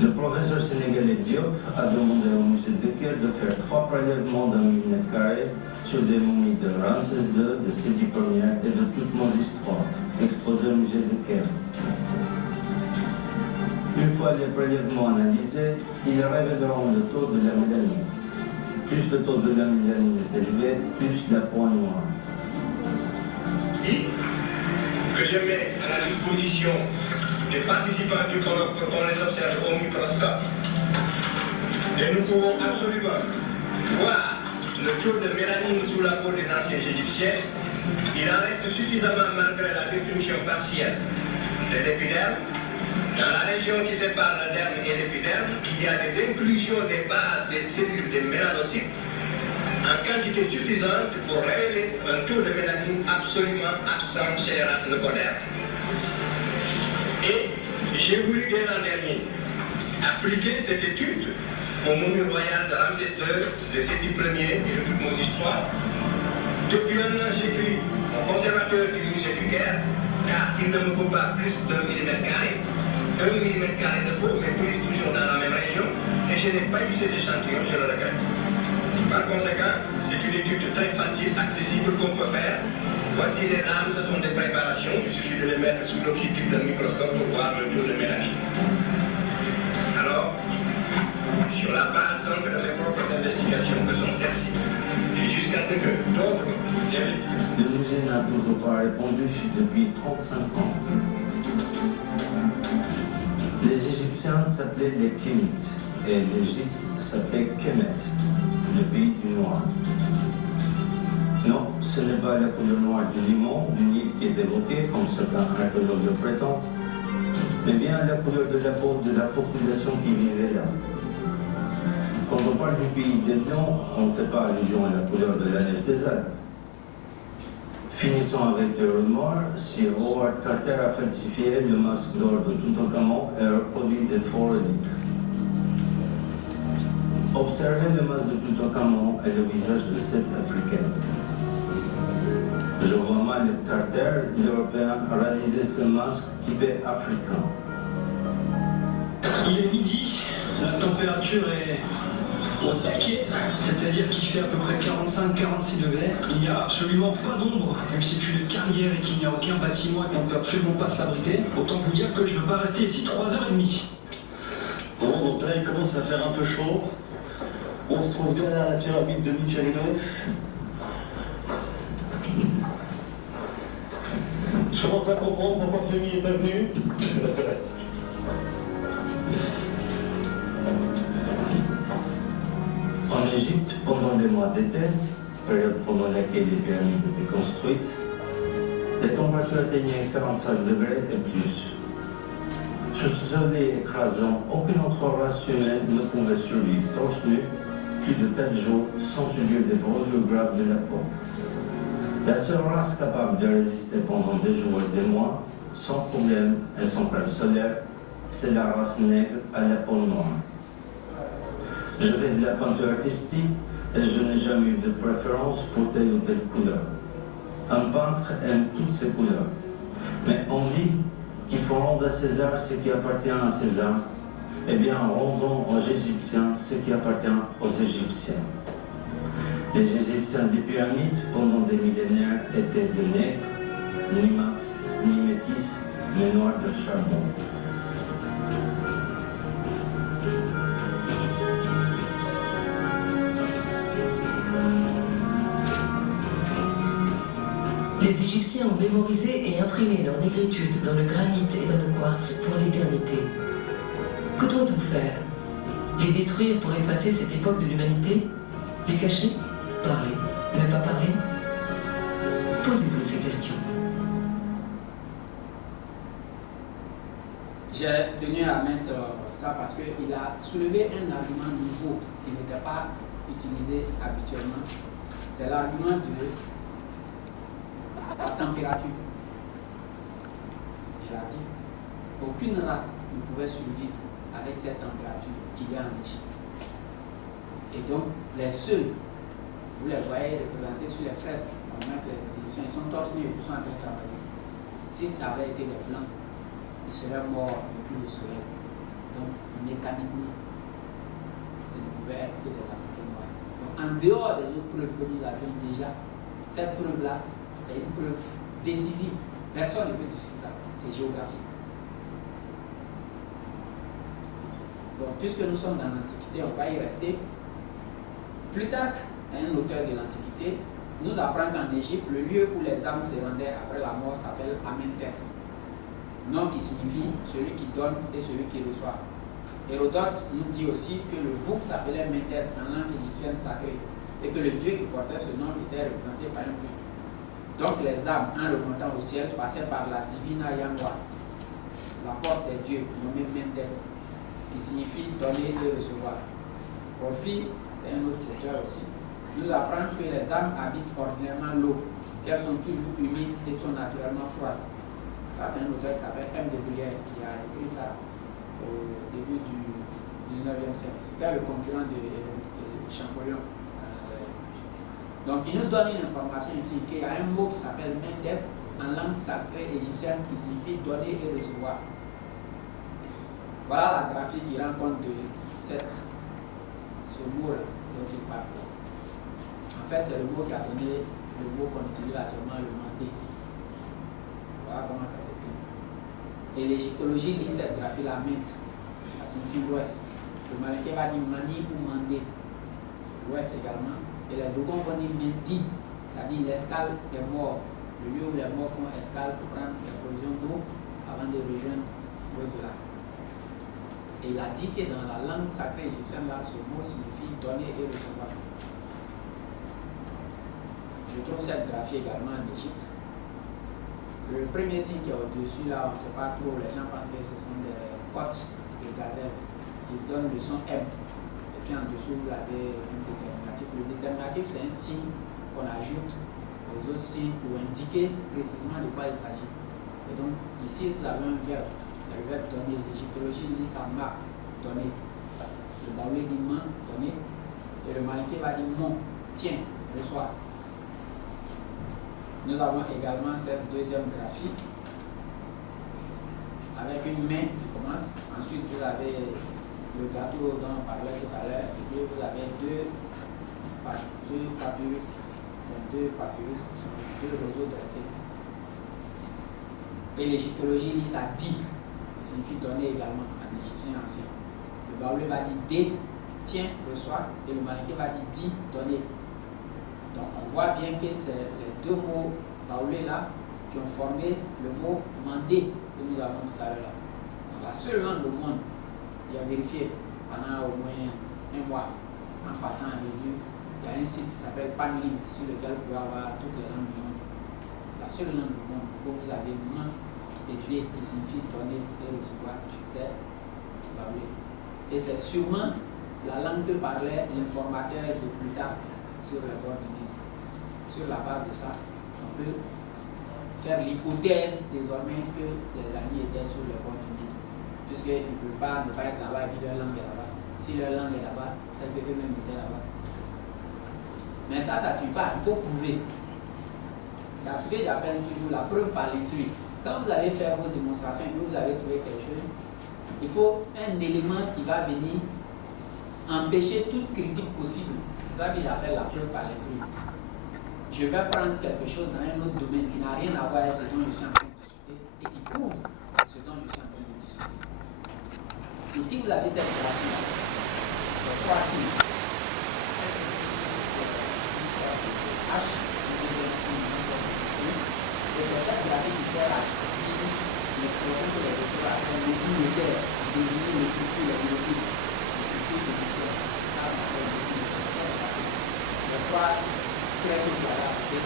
Le professeur sénégalais Diop a demandé au musée de Caire de faire 3 prélèvements d'1 mm² sur des momies de Ramsès II, de Sédi Ier et de Toutmose III, exposées au musée de Caire. Une fois les prélèvements analysés, ils révéleront le taux de la mélanine. Plus le taux de la mélanine est élevé, plus la peau est noire. Que je mets à la disposition des participants du colloque quand on les observe au microscope. Et nous pouvons absolument voir le taux de mélanine sous la peau des anciens Égyptiens. Il en reste suffisamment malgré la définition partielle de l'épiderme. Dans la région qui sépare le derme et l'épiderme, il y a des inclusions des bases des cellules des mélanocytes en quantité suffisante pour révéler un taux de mélanine absolument absent chez les races leucodermes. Et j'ai voulu dès l'an dernier appliquer cette étude aux momies royales de Ramsès II, de Sédi Ier et de Toutmose III. Depuis un an, j'écris au conservateur du musée du Caire, car il ne me faut pas plus d'1 mm². 1 mm² de peau, mais prise toujours dans la même région, et je n'ai pas eu ces échantillons, je le regrette. Par conséquent, c'est une étude très facile, accessible qu'on peut faire. Voici les rames, ce sont des préparations, il suffit de les mettre sous l'objectif d'un microscope pour voir le taux de mélanine. Alors, sur la base donc de mes propres investigations que sont celles-ci, et jusqu'à ce que d'autres... Le musée n'a toujours pas répondu depuis 35 ans. Les Égyptiens s'appelaient les Kémites et l'Égypte s'appelait Kemet, le pays du noir. Non, ce n'est pas la couleur noire du limon, du Nil qui est évoquée, comme certains archéologues le prétendent, mais bien la couleur de la peau de la population qui vivait là. Quand on parle du pays des Blancs, on ne fait pas allusion à la couleur de la neige des Alpes. Finissons avec le noir. Sir Howard Carter a falsifié le masque d'or de Toutankhamon et reproduit des faux reliques. Observez le masque de Toutankhamon et le visage de cette africaine. Je vois mal Carter, l'Européen, réaliser ce masque typé africain. Il est midi, la température est au taquet, c'est-à-dire qu'il fait à peu près 45-46 degrés. Il n'y a absolument pas d'ombre, vu que c'est une carrière et qu'il n'y a aucun bâtiment et qu'on ne peut absolument pas s'abriter. Autant vous dire que je ne veux pas rester ici 3h30. Bon, donc là il commence à faire un peu chaud. On se trouve derrière la pyramide de Mykonos. Je commence à comprendre pourquoi Femi n'est pas venu. En Égypte, pendant les mois d'été, période pendant laquelle les pyramides étaient construites, les températures atteignaient 45 degrés et plus. Sous ce soleil écrasant, aucune autre race humaine ne pouvait survivre torse nu plus de 4 jours sans subir des brûlures graves de la peau. La seule race capable de résister pendant des jours et des mois, sans problème et sans crème solaire, c'est la race nègre à la peau noire. Je fais de la peinture artistique et je n'ai jamais eu de préférence pour telle ou telle couleur. Un peintre aime toutes ces couleurs. Mais on dit qu'il faut rendre à César ce qui appartient à César. Eh bien, rendons aux Égyptiens ce qui appartient aux Égyptiens. Les Égyptiens des pyramides, pendant des millénaires, étaient des nègres, ni mat, ni métis, mais noirs de charbon. Les Égyptiens ont mémorisé et imprimé leur négritude dans le granit et dans le quartz pour l'éternité. Que doit-on faire? Les détruire pour effacer cette époque de l'humanité? Les cacher? Parler? Ne pas parler? Posez-vous ces questions. J'ai tenu à mettre ça parce qu'il a soulevé un argument nouveau qui n'était pas utilisé habituellement. C'est l'argument de la température. Il a dit aucune race ne pouvait survivre avec cette température qu'il y a en Égypte. Et donc, les seuls, vous les voyez représentés sur les fresques, on met les télévisions, ils sont torse nus et ils sont en train de travailler. Si ça avait été des blancs, ils seraient morts depuis le soleil. Donc, mécaniquement, ce ne pouvait être que des Africains noirs. Donc, en dehors des autres preuves que nous avions déjà, cette preuve-là est une preuve décisive. Personne ne peut discuter ça. C'est géographique. Donc, puisque nous sommes dans l'Antiquité, on va y rester. Plutarque, un auteur de l'Antiquité, nous apprend qu'en Égypte, le lieu où les âmes se rendaient après la mort s'appelle Amentes. Nom qui signifie celui qui donne et celui qui reçoit. Hérodote nous dit aussi que le bouc s'appelait Mentes en langue égyptienne sacrée et que le dieu qui portait ce nom était représenté par un bouc. Donc les âmes, en remontant au ciel, passaient par la Divina Yangwa, la porte des dieux, nommée Mentes, qui signifie donner et recevoir. Porphyre, c'est un autre auteur aussi, nous apprend que les âmes habitent ordinairement l'eau, qu'elles sont toujours humides et sont naturellement froides. Ça, c'est un auteur qui s'appelle M. de Bruyère qui a écrit ça au début du 19e siècle. C'était le concurrent de Champollion. Donc, il nous donne une information ici qu'il y a un mot qui s'appelle Mendes en langue sacrée égyptienne qui signifie donner et recevoir. Voilà la graphie qui rend compte de ce mot-là dont il parle. En fait, c'est le mot qui a donné le mot qu'on utilise actuellement, le mandé. Voilà comment ça s'écrit. Et l'égyptologie lit cette graphie-là, Ment. Ça signifie l'ouest. Le Malinké va dire mani ou mandé. L'ouest également. Et les Dogons vont dire menti, c'est-à-dire l'escale des morts. Le lieu où les morts font escale pour prendre les provisions d'eau avant de rejoindre il a dit que dans la langue sacrée égyptienne, là, ce mot signifie donner et recevoir. Je trouve cette graphie également en Égypte. Le premier signe qui est au-dessus, là, on ne sait pas trop, les gens pensent que ce sont des côtes de gazelle qui donnent le son M. Et puis en dessous, vous avez un déterminatif. Le déterminatif, c'est un signe qu'on ajoute aux autres signes pour indiquer précisément de quoi il s'agit. Et donc, ici, vous avez un verbe. Le verbe donner. L'égyptologie dit Samba, donner. Le baoulé dit main, donner. Et le malinké va dire mon, tiens, reçois. Nous avons également cette deuxième graphie avec une main qui commence. Ensuite, vous avez le gâteau dont on parlait tout à l'heure. Et puis, vous avez deux papyrus, deux roseaux dressés. Et l'égyptologie dit ça dit, ça signifie donner également en égyptien ancien. Le baoulé va dire dé, tiens, reçois, et le malinké va dire dit, donner. Donc on voit bien que c'est les deux mots baoulés là qui ont formé le mot mandé que nous avons tout à l'heure là. Donc, la seule langue au monde, j'ai vérifié pendant au moins un mois en passant en revue, il y a un site qui s'appelle Panlink sur lequel vous pouvez avoir toutes les langues du monde. La seule langue du monde où vous avez main et dé qui signifie donner et recevoir, c'est baoulé. Et c'est sûrement la langue que parlait l'informateur de Plutarque sur les bords du Nil. Sur la base de ça, on peut faire l'hypothèse désormais que les amis étaient sur les bords du Nil, puisqu'ils ne peuvent pas ne pas être là-bas et puis leur langue est là-bas. Si leur langue est là-bas, c'est qu'eux-mêmes étaient là-bas. Mais ça ne suffit pas, il faut prouver. Il y a ce que j'appelle toujours la preuve par l'intuit. Quand vous allez faire vos démonstrations et que vous avez trouvé quelque chose, il faut un élément qui va venir empêcher toute critique possible. C'est ça que j'appelle la preuve par l'intuit. Je vais prendre quelque chose dans un autre domaine qui n'a rien à voir avec ce dont je suis en train de discuter et qui prouve ce dont je suis en train de discuter. Ici, vous avez cette graphie-là. C'est trois signes. H, le deuxième signe, et c'est cette graphie qui sert à dire les problèmes que les docteurs appellent les unitaires, désigner les cultures, les motifs, les cultures égyptiennes. Les trois traits que voilà, c'est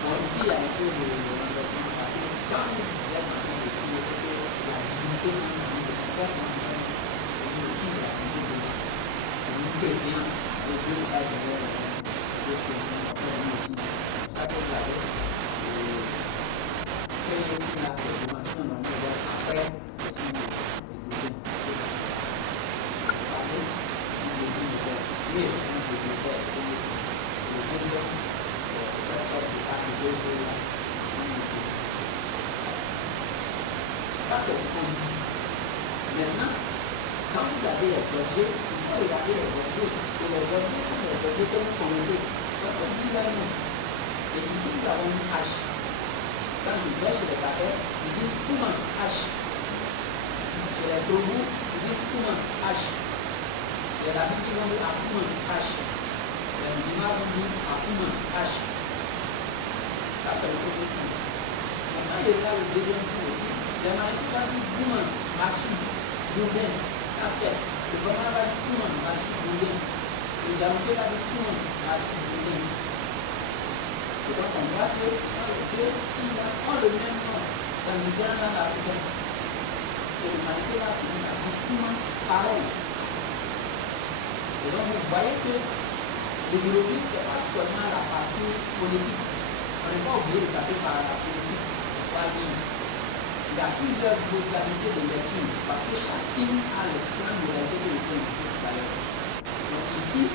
bon, ici, il y a un peu de renversement parce que quand vous êtes en train d'étudier la divinité de aussi la divinité de une préséance de Dieu qui va derrière les choses. C'est ça que vous avez les signes là, les dimensions dans le monde après le signe de Dieu. Ça veut dire le deuxième, cette sorte de part de deux là. Ça, c'est ce qu'on dit. Maintenant, quand vous avez les objets, il faut regarder les objets. Et les objets sont les objets que vous connaissez. Donc, on dit là, non. Et ici, nous avons une hache. Quand je vais chez les papiers, ils disent Pouman H. Chez les Togo, ils disent Pouman H. Les David vont dire Pouman H. Les Nzima vont dire Pouman H. Ça, c'est le premier signe. Maintenant, il y a le deuxième signe aussi. Les Malékis vont dire Pouman Massou, Bouben, Afet. Le Bama va dire Pouman Massou, Bouben. Les Jamoukés va dire Pouman Massou, Bouben. Et donc, on voit que ce sont les deux signes ont le même nom dans différentes langues africaines. Et le Malékis va dire Pouman parole. Et donc, vous voyez que l'idéologie, ce n'est pas seulement la partie phonétique. On n'est pas obligé de passer par la phonétique. Il y a plusieurs modalités de lecture parce que chaque signe a les plein de modalités que je peux expliquer tout à l'heure. Donc, ici,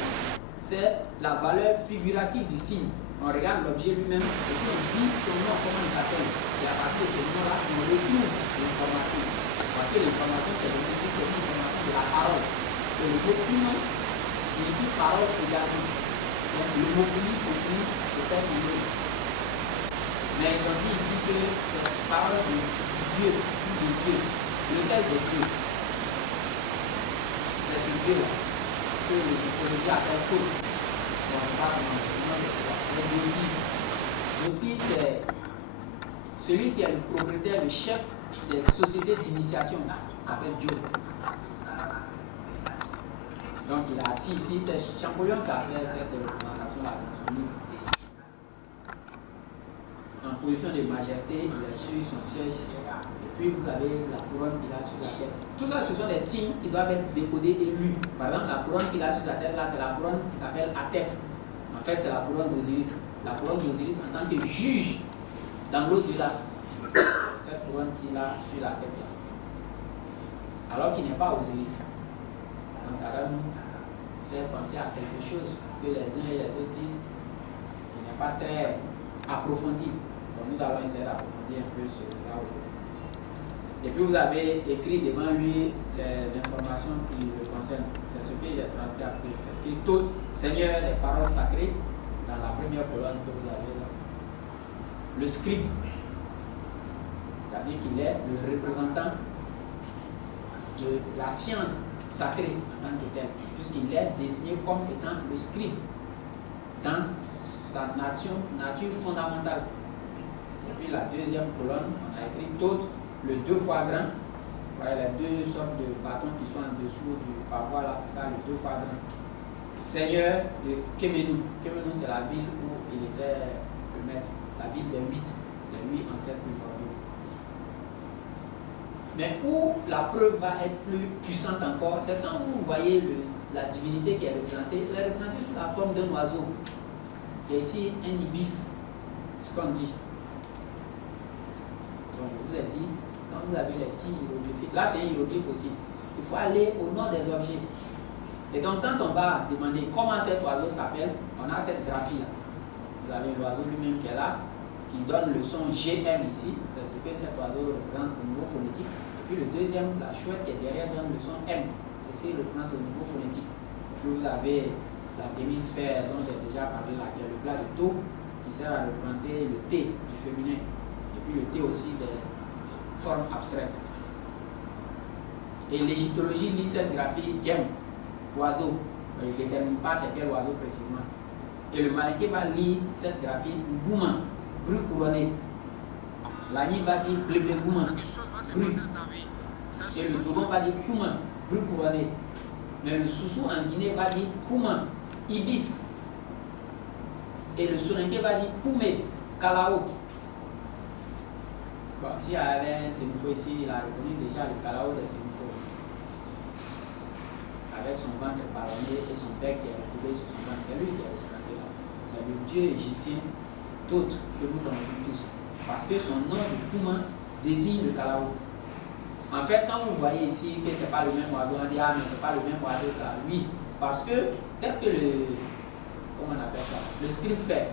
c'est la valeur figurative du signe. On regarde l'objet lui-même et puis on dit son nom, comment il s'appelle. Et à partir de ce nom-là, on retrouve l'information. Parce que l'information qui est donnée ici, c'est l'information de la parole. Et le mot humain signifie parole également. Donc l'homophonie continue de faire son nom. Mais ils ont dit ici que c'est la parole de Dieu, ou de Dieu, lequel de Dieu. C'est ce Dieu-là que l'égyptologie appelle Thoth. Bon, je ne sais pas comment le Jyoti, c'est celui qui est le propriétaire, le chef des sociétés d'initiation, ça s'appelle Job. Donc il a assis ici, c'est Champollion qui a fait cette représentation-là dans son livre. En position de majesté, il est sur son siège. Et puis vous avez la couronne qu'il a sur la tête. Tout ça, ce sont des signes qui doivent être décodés et lus. Par exemple, la couronne qu'il a sur sa tête là, c'est la couronne qui s'appelle Atef. En fait, c'est la couronne d'Osiris. La couronne d'Osiris en tant que juge dans l'au-delà. Cette couronne qu'il a sur la tête là. Alors qu'il n'est pas Osiris. Donc ça va nous faire penser à quelque chose que les uns et les autres disent qui n'est pas très approfondi. Donc nous allons essayer d'approfondir un peu cela aujourd'hui. Et puis vous avez écrit devant lui les informations qui le concernent. C'est ce que j'ai transcrit à côté de fait. Et tout Seigneur des paroles sacrées dans la première colonne que vous avez là. Le scribe, c'est-à-dire qu'il est le représentant de la science sacrée en tant que telle, puisqu'il est désigné comme étant le scribe dans sa nature fondamentale. Et puis la deuxième colonne, on a écrit tout le 2 fois grand. Voilà, les deux sortes de bâtons qui sont en dessous du pavois là, c'est ça, le 2 fois grand. Seigneur de Kemenou. Kemenou, c'est la ville où il était le maître, la ville des 8, les 8 ancêtres primordiaux. Mais où la preuve va être plus puissante encore, c'est quand vous voyez la divinité qui est représentée. Elle est représentée sous la forme d'un oiseau. Il y a ici un ibis, ce qu'on dit. Donc je vous ai dit, quand vous avez les signes hiéroglyphiques, là c'est un hiéroglyphe aussi, il faut aller au nom des objets. Et donc quand on va demander comment cet oiseau s'appelle, on a cette graphie là. Vous avez l'oiseau lui-même qui est là, qui donne le son GM ici, c'est ce que cet oiseau représente au niveau phonétique. Et puis le deuxième, la chouette qui est derrière, donne le son M, c'est ce qu'il représente au niveau phonétique. Puis vous avez la demi-sphère dont j'ai déjà parlé là, qui est le plat de Do, qui sert à représenter le T du féminin. Et puis le T aussi des formes abstraites. Et l'égyptologie lit cette graphie Gem, oiseau. Il ne détermine pas c'est quel oiseau précisément. Et le Malaiké va lire cette graphie Gouma, bru couronné. L'Ani va dire Bleble Gouma, bru. Et le Dogon va dire Kouma, bru couronné. Mais le Soussou en Guinée va dire Kouma, ibis. Et le Soninké va dire Koumé, Kalao. Bon, s'il y avait un Sémifo ici, il a reconnu déjà le Kalao des Sémifo. Avec son ventre ballonné et son bec qui est recouvert sur son ventre. C'est lui qui est représenté là. C'est le dieu égyptien Thoth que nous connaissons tous. Parce que son nom de Kouma désigne le Kalao. En fait, quand vous voyez ici que ce n'est pas le même oiseau, on dit ah mais ce n'est pas le même oiseau que là. Oui, parce que qu'est-ce que comment on appelle ça? Le scribe fait.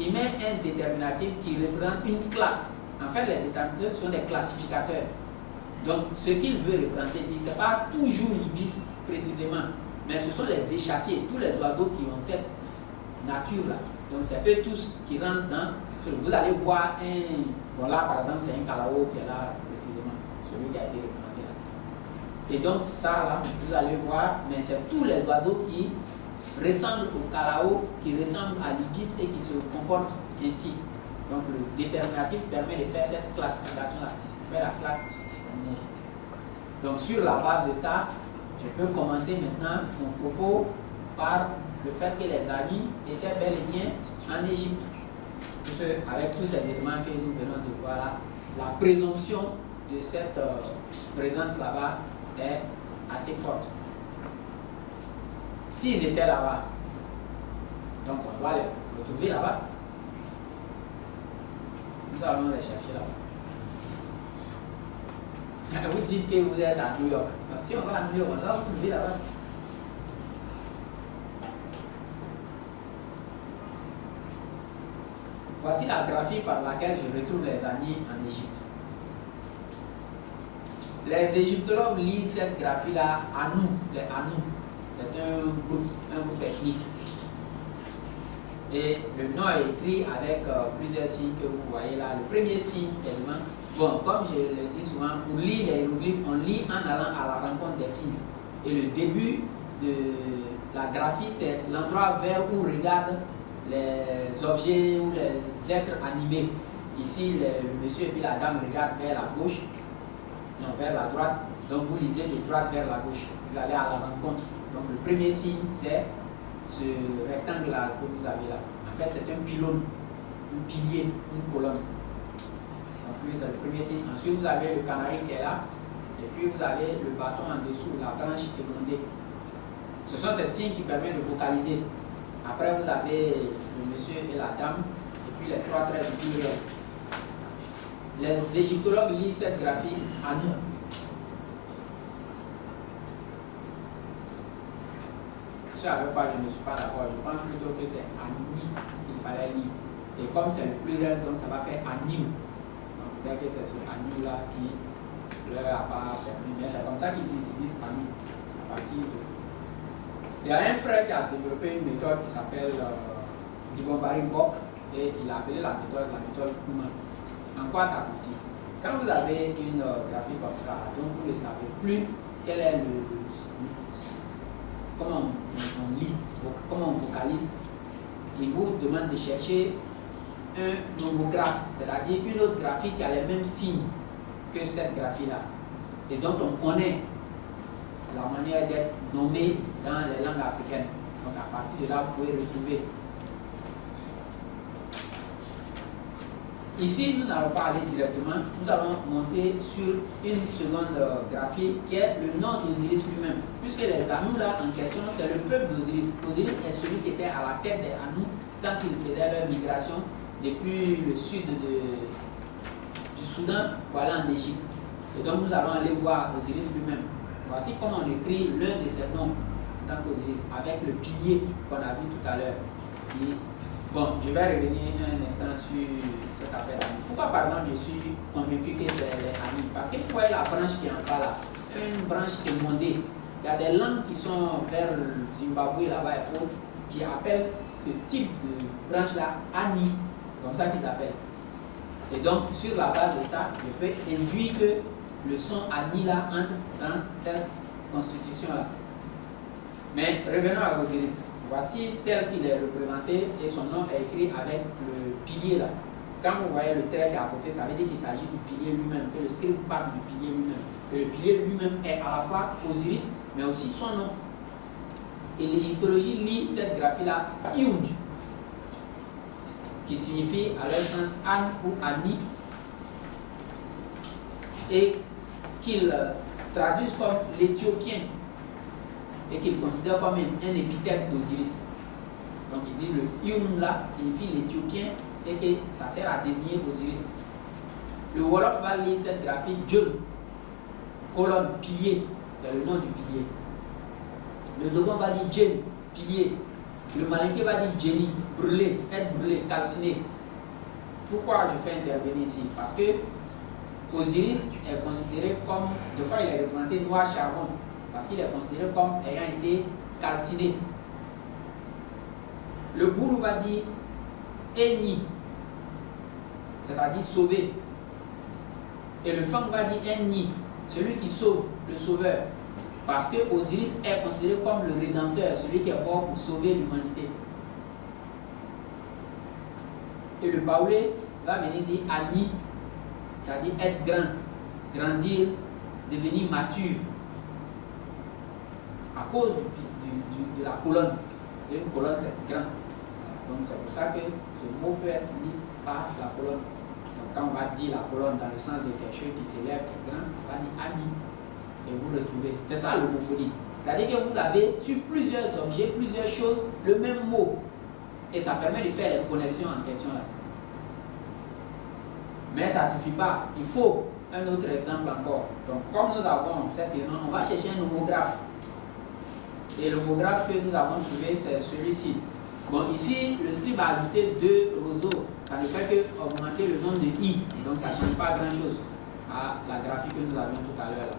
Il met un déterminatif qui représente une classe. En fait, les déterminatifs sont des classificateurs. Donc, ce qu'il veut représenter ici, ce n'est pas toujours l'ibis précisément, mais ce sont les échaffiers, tous les oiseaux qui ont cette nature là. Donc, c'est eux tous qui rentrent dans. Vous allez voir un. Bon, là par exemple, c'est un Kalao qui est là précisément, celui qui a été représenté là. Et donc, ça là, vous allez voir, mais c'est tous les oiseaux qui ressemblent au Kalao, qui ressemblent à l'ibis et qui se comportent ainsi. Donc, le déterminatif permet de faire cette classification là, de faire la classe. Donc sur la base de ça, je peux commencer maintenant mon propos par le fait que les Anis étaient bel et bien en Égypte. Avec tous ces éléments que nous venons de voir là, la présomption de cette présence là-bas est assez forte. S'ils étaient là-bas, donc on doit les retrouver là-bas. Nous allons les chercher là-bas. Vous dites que vous êtes à New York. Donc, si on va à New York, on va vous trouver là-bas. Voici la graphie par laquelle je retrouve les Anis en Égypte. Les égyptologues lisent cette graphie-là à nous, les Anou. C'est un groupe ethnique. Et le nom est écrit avec plusieurs signes que vous voyez là. Le premier signe est devant. Bon, comme je le dis souvent, pour lire les hiéroglyphes, on lit en allant à la rencontre des signes. Et le début de la graphie, c'est l'endroit vers où regardent les objets ou les êtres animés. Ici, le monsieur et puis la dame regardent vers la gauche, non, vers la droite. Donc vous lisez de droite vers la gauche. Vous allez à la rencontre. Donc le premier signe, c'est ce rectangle-là que vous avez là. En fait, c'est un pylône, un pilier, une colonne. Donc c'est le premier signe. Ensuite, vous avez le canari qui est là. Et puis vous avez le bâton en dessous, la branche émondée. Ce sont ces signes qui permettent de vocaliser. Après, vous avez le monsieur et la dame, et puis les trois traits du pluriel. Les égyptologues lisent cette graphie à nous. Ce avec quoi je ne suis pas d'accord, je pense plutôt que c'est Ani qu'il fallait lire. Et comme c'est le pluriel, donc ça va faire Aniu. Donc peut-être que c'est ce Aniu là qui leur a pas permis. Mais c'est comme ça qu'ils disent Aniu. À partir de... Il y a un frère qui a développé une méthode qui s'appelle Dibombari Mbok et il a appelé la méthode Kuma. En quoi ça consiste? Quand vous avez une graphie comme ça, donc vous ne savez plus quel est comment on lit, comment on vocalise, il vous demande de chercher un homographe, c'est-à-dire une autre graphie qui a les mêmes signes que cette graphie-là et dont on connaît la manière d'être nommée dans les langues africaines. Donc à partir de là, vous pouvez retrouver. Ici, nous n'allons pas aller directement, nous allons monter sur une seconde graphie qui est le nom d'Osiris lui-même. Puisque les Anous là en question, c'est le peuple d'Osiris. Osiris est celui qui était à la tête des Anous quand ils faisaient leur migration depuis le sud du Soudan pour aller en Égypte. Et donc nous allons aller voir Osiris lui-même. Voici comment on écrit l'un de ses noms en tant qu'Osiris avec le pilier qu'on a vu tout à l'heure. Bon, je vais revenir un instant sur cette affaire. Pourquoi par exemple je suis convaincu que c'est les amis? Parce que vous voyez la branche qui est en bas là, une branche émondée. Il y a des langues qui sont vers le Zimbabwe là-bas et autres qui appellent ce type de branche là Ani. C'est comme ça qu'ils appellent. Et donc sur la base de ça, je peux induire que le son Ani là entre dans cette constitution là. Mais revenons à Osiris. Voici tel qu'il est représenté et son nom est écrit avec le pilier là. Quand vous voyez le trait qui est à côté, ça veut dire qu'il s'agit du pilier lui-même, que le script parle du pilier lui-même. Et le pilier lui-même est à la fois Osiris, mais aussi son nom. Et l'égyptologie lit cette graphie-là Iun, qui signifie à leur sens An ou Ani, et qu'ils traduisent comme l'Éthiopien, et qu'il considère comme un épithète d'Osiris. Donc il dit le Iun là signifie l'Éthiopien et que ça sert à désigner Osiris. Le Wolof va lire cette graphie Djol, colonne, pilier, c'est le nom du pilier. Le Dogon va dire Djen, pilier. Le Malinké va dire Djeni, brûlé, être brûlé, calciné. Pourquoi je fais intervenir ici? Parce que Osiris est considéré comme, des fois il est représenté noir charbon, parce qu'il est considéré comme ayant été calciné. Le Boulou va dire Eni, c'est-à-dire sauvé. Et le Fang va dire Eni, celui qui sauve, le sauveur. Parce que Osiris est considéré comme le rédempteur, celui qui est mort pour sauver l'humanité. Et le Baoulé va venir dire Ani, c'est-à-dire être grand, grandir, devenir mature. À cause de la colonne. C'est une colonne, c'est grand. Donc c'est pour ça que ce mot peut être dit par la colonne. Donc quand on va dire la colonne dans le sens de quelque chose qui s'élève, qui est grand, on va dire Ani. Et vous retrouvez. C'est ça l'homophonie. C'est-à-dire que vous avez sur plusieurs objets, plusieurs choses, le même mot. Et ça permet de faire les connexions en question là. Mais ça ne suffit pas. Il faut un autre exemple encore. Donc comme nous avons cet élément, on va chercher un homographe. Et l'homographe que nous avons trouvé, c'est celui-ci. Bon, ici, le scribe a ajouté 2 roseaux. Ça ne fait que augmenter le nombre de i. Donc ça ne change pas grand-chose à la graphie que nous avions tout à l'heure.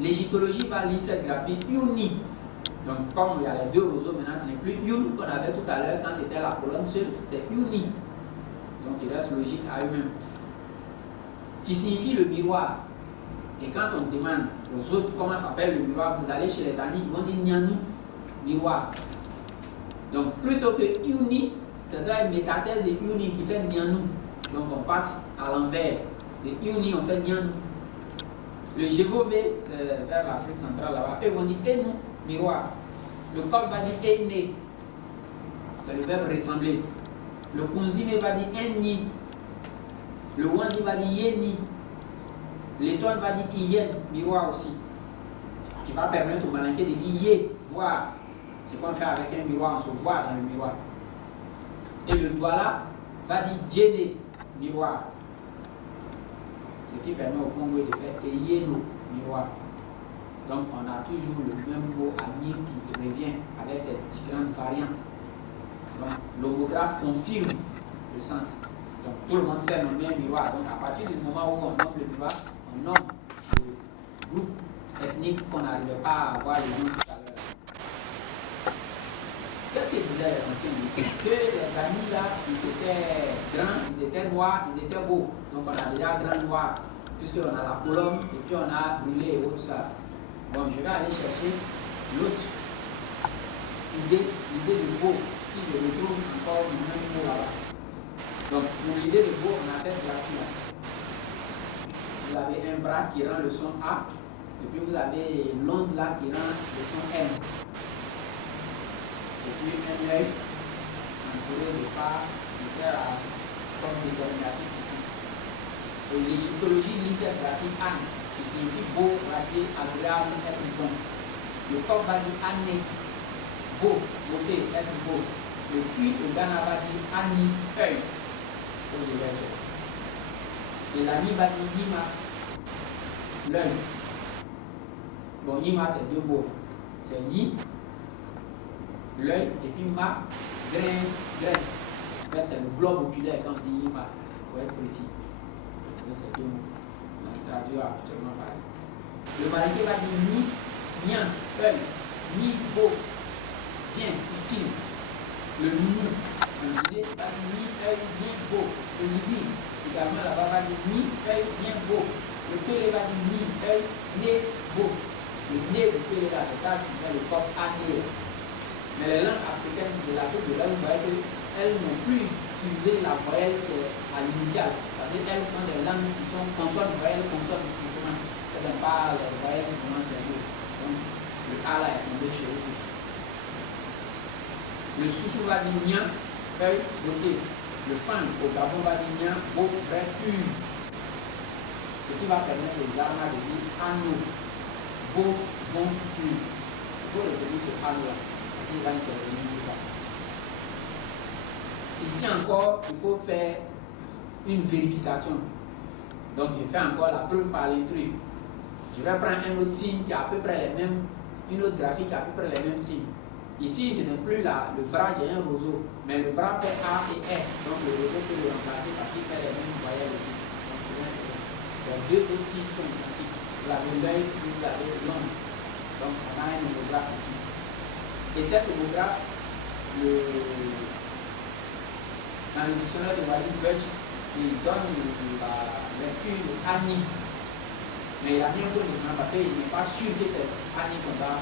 L'égyptologie va lire cette graphie Iuni. Donc comme il y a les 2 roseaux, maintenant ce n'est plus Iun qu'on avait tout à l'heure quand c'était la colonne seule, c'est Iuni. Donc il reste logique à eux-mêmes. Qui signifie le miroir. Et quand on demande aux autres comment s'appelle le miroir, vous allez chez les amis, ils vont dire Nyanou, miroir. Donc plutôt que Iuni, c'est une métathèse de Iuni qui fait Nyanou. Donc on passe à l'envers. De Iuni, on fait Nyan. Le Jebové, c'est vers l'Afrique centrale là-bas. Eux vont dire Enu, miroir. Le Kop va dire Ene. C'est le verbe ressembler. Le Kunzime va dire Enni. Le Wandi va dire Yeni. L'étoile va dire Yen, miroir aussi. Qui va permettre au Malinké de dire Yé, voir. C'est qu'on fait avec un miroir, on se voit dans le miroir. Et le Douala va dire Djene, miroir. Ce qui permet au Congo de faire Eyeno, miroir. Donc on a toujours le même mot ami qui revient avec ces différentes variantes. Donc l'homographe confirme le sens. Donc tout le monde sait nommer un miroir. Donc à partir du moment où on nomme le miroir, on nomme le groupe ethnique qu'on n'arrivait pas à avoir le nom tout à l'heure. Qu'est-ce que disaient les anciens mythes? Que les amis là, ils étaient grands, ils étaient noirs, ils étaient beaux. Donc on a déjà grand noir, puisqu'on a la colombe et puis on a brûlé et autres ça. Bon, je vais aller chercher l'autre idée de beau, si je retrouve encore le même mot là-bas. Donc pour l'idée de beau, on a cette graphie là. Vous avez un bras qui rend le son A, et puis vous avez l'onde là qui rend le son M. Et puis un œil entouré de phare qui sert comme déterminatif ici. Et l'égyptologie lit cette graphie An, qui signifie beau, radier, agréable, être bon. Le corps va dire Ané, beau, beauté, être beau. Le tui, le Ghana va dire Ani, œil. Et l'ami va dire Nima, l'œil. Bon, Nima c'est deux mots. C'est Ni, l'œil, et puis Ma, grain. En fait, c'est le globe oculaire quand on dit Nima, pour être précis. C'est deux mots. On traduit actuellement pareil. Le Malinké va dire Ni, Nien, œil, Ni, beau, bien, utile. Le Nunu, le Guidé va dire Ni, œil, bien, beau. Le Libi, également là-bas va dire Ni, œil, bien, beau. Le Pélé va dire Ni, œil, nez, beau. Le nez du Pélé là, c'est ça qui fait le corps ané. Mais les langues africaines de l'Afrique de l'Est, vous voyez qu'elles n'ont plus utilisé la voyelle à l'initiale. Parce qu'elles sont des langues qui sont consonnes, voyelles, consonnes distinctement. Elles n'ont pas les voyelles qui commencent à dire. Donc, le A là est tombé chez eux tous. Le Soussou va dire Nia, œil, beauté. Le Fang au Gabon va dire Nia, beau, vrai, pur. Ce qui va permettre aux Armas de dire Anneau, beau, bon, pur. Il faut retenir ce Anneau là. Il va intervenir là. Ici encore, il faut faire une vérification. Donc je fais encore la preuve par l'intrus. Je vais prendre un autre signe qui a à peu près les mêmes, une autre graphique qui a à peu près les mêmes signes. Ici, je n'ai plus le bras, j'ai un roseau, mais le bras fait A et R. Donc le roseau peut le remplacer parce qu'il fait les mêmes voyelles aussi. Donc les deux autres signes sont identiques. Vous avez l'œil, vous avez l'ombre. Donc on a un homographe ici. Et cet homographe, dans le dictionnaire de Wallis Belge, il donne la lecture de Ani. Mais il a bien compris parce qu'il n'est pas sûr que c'est Ani qu'on va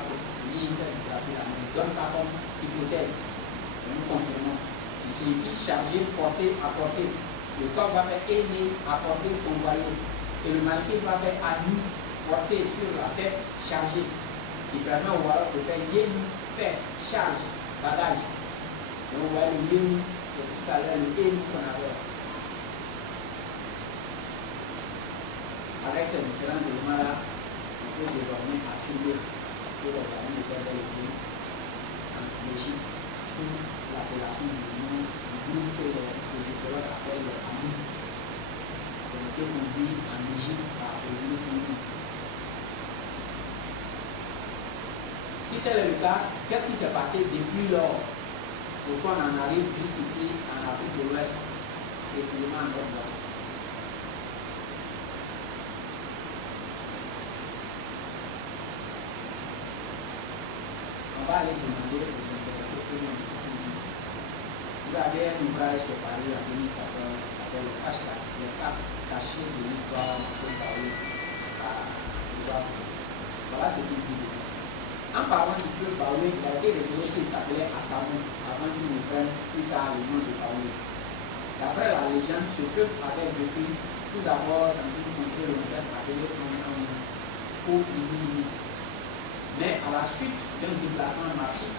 lire cette graphie-là. Il donne ça comme hypothèse. Et nous confirmons. Il signifie charger, porter, apporter. Le corps va faire aider, apporter, convoyer. Et le Malinké va faire Ani, porter sur la tête, charger. Il permet au Wallon de faire Yeni, faire, charge, bagage. Et on voit le Yeni, tout à l'heure, le Yeni qu'on avait. Avec ces différents éléments-là, on peut désormais affirmer que les familles étaient bel et bien en Égypte sous l'appellation du nom du groupe que les égyptologues appellent les Amis. Ils ont été conduits en Égypte par Osiris lui-même. Si tel est le cas, qu'est-ce qui s'est passé depuis lors? Pourquoi on en arrive jusqu'ici en Afrique de l'Ouest, précisément en Côte d'Ivoire? On va aller demander aux intéressés que nous disent. Vous avez un ouvrage qui est paru en 2014 qui s'appelle Les faces cachées de l'histoire de Côte d'Ivoire. Voilà ce qu'il dit. En parlant du peuple Baoulé, il a été révélé qu'il s'appelait Assamou avant qu'il ne prenne plus tard le nom de Baoulé. D'après la légende, gens ce que avait vécu tout d'abord dans une contrée longtemps appelée en Oumini. Mais à la suite d'un déplacement massif,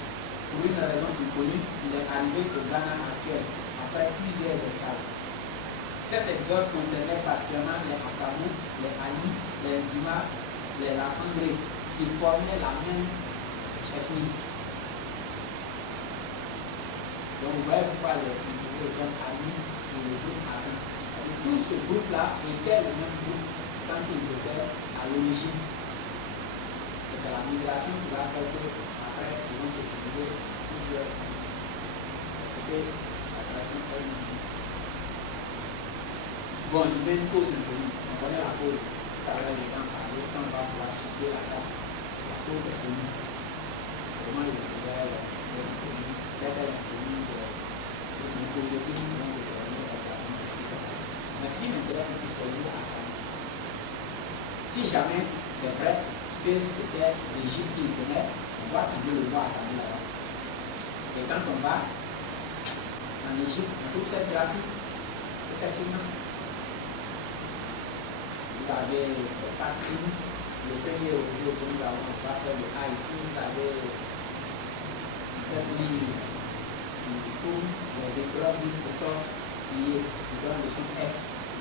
pour une raison plus connue, il est arrivé au Ghana actuel, après plusieurs escales. Cet exode concernait particulièrement les Assamou, les Ali, les Zima, les Lassangré, qui formaient la même ethnie. Donc vous voyez pourquoi les groupe Ali et le groupe Ali. Tout ce groupe-là était le même groupe quand ils étaient à l'origine. Et c'est la migration qui va faire qu'après, ils vont se trouver plusieurs. C'était la création elle-même. Bon, je mets une cause inconnue. On connaît la cause. Tout à l'heure, j'ai parlé, quand on va pouvoir situer la carte. La cause est connue. Comment il est couvert, peut-être elle est connue, mais aujourd'hui, nous allons déterminer exactement ce qui s'est passé. Mais ce qui m'intéresse ici, c'est lié à ça. Si jamais c'est vrai que c'était l'Égypte qui venait, on doit toujours le voir à là-bas. Et quand on va en Égypte, on trouve cette graphie, effectivement. Vous avez ces 4 signes. Le premier objet que nous avons, on va faire le A ici. Vous avez cette ligne qui tourne, les décors disent que TOF qui donne le son F.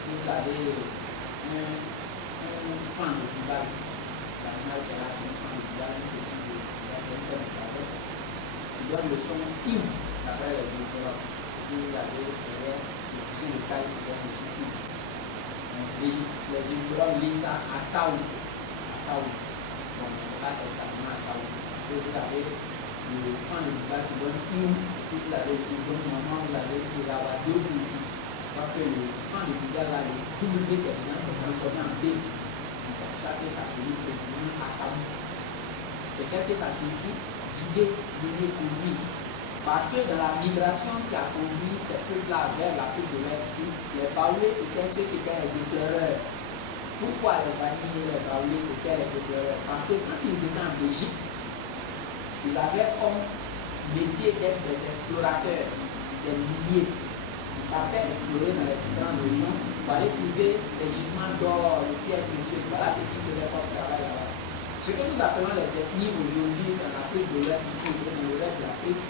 Vous avez un fan de Dubaï. L'animal qui est là, c'est un fan de Dubaï, un petit de Dubaï, qui donne le son I d'après les décors. Vous avez derrière le coussin de taille qui donne le son I. Les électorats lisent ça à Saoud. Bon, on ne peut pas exactement à Saoud. Parce que vous avez le fan de Dubaï qui donne I, puis vous avez le donne maman, vous avez le Rawadio ici. Sauf que le fan de Dubaï là, le W qui est dedans, c'est transformé en B. Donc c'est pour ça que ça se lit précisément à Saoud. Et qu'est-ce que ça signifie? Guider, mener, conduire. Parce que dans la migration qui a conduit ces peuples-là vers l'Afrique de l'Est ici, les Baoulés étaient ceux qui étaient les éclaireurs. Pourquoi les Baoulés et les Baoulés étaient les éclaireurs? Parce que quand ils étaient en Égypte, ils avaient comme métier d'être des explorateurs, des milliers. Ils partaient explorer dans les différentes régions pour aller trouver des gisements d'or, des pierres précieuses. Voilà ce qu'ils faisaient comme travail là-bas. Ce que nous appelons les ethnies aujourd'hui dans l'Afrique de l'Ouest, ici, dans le reste de l'Afrique,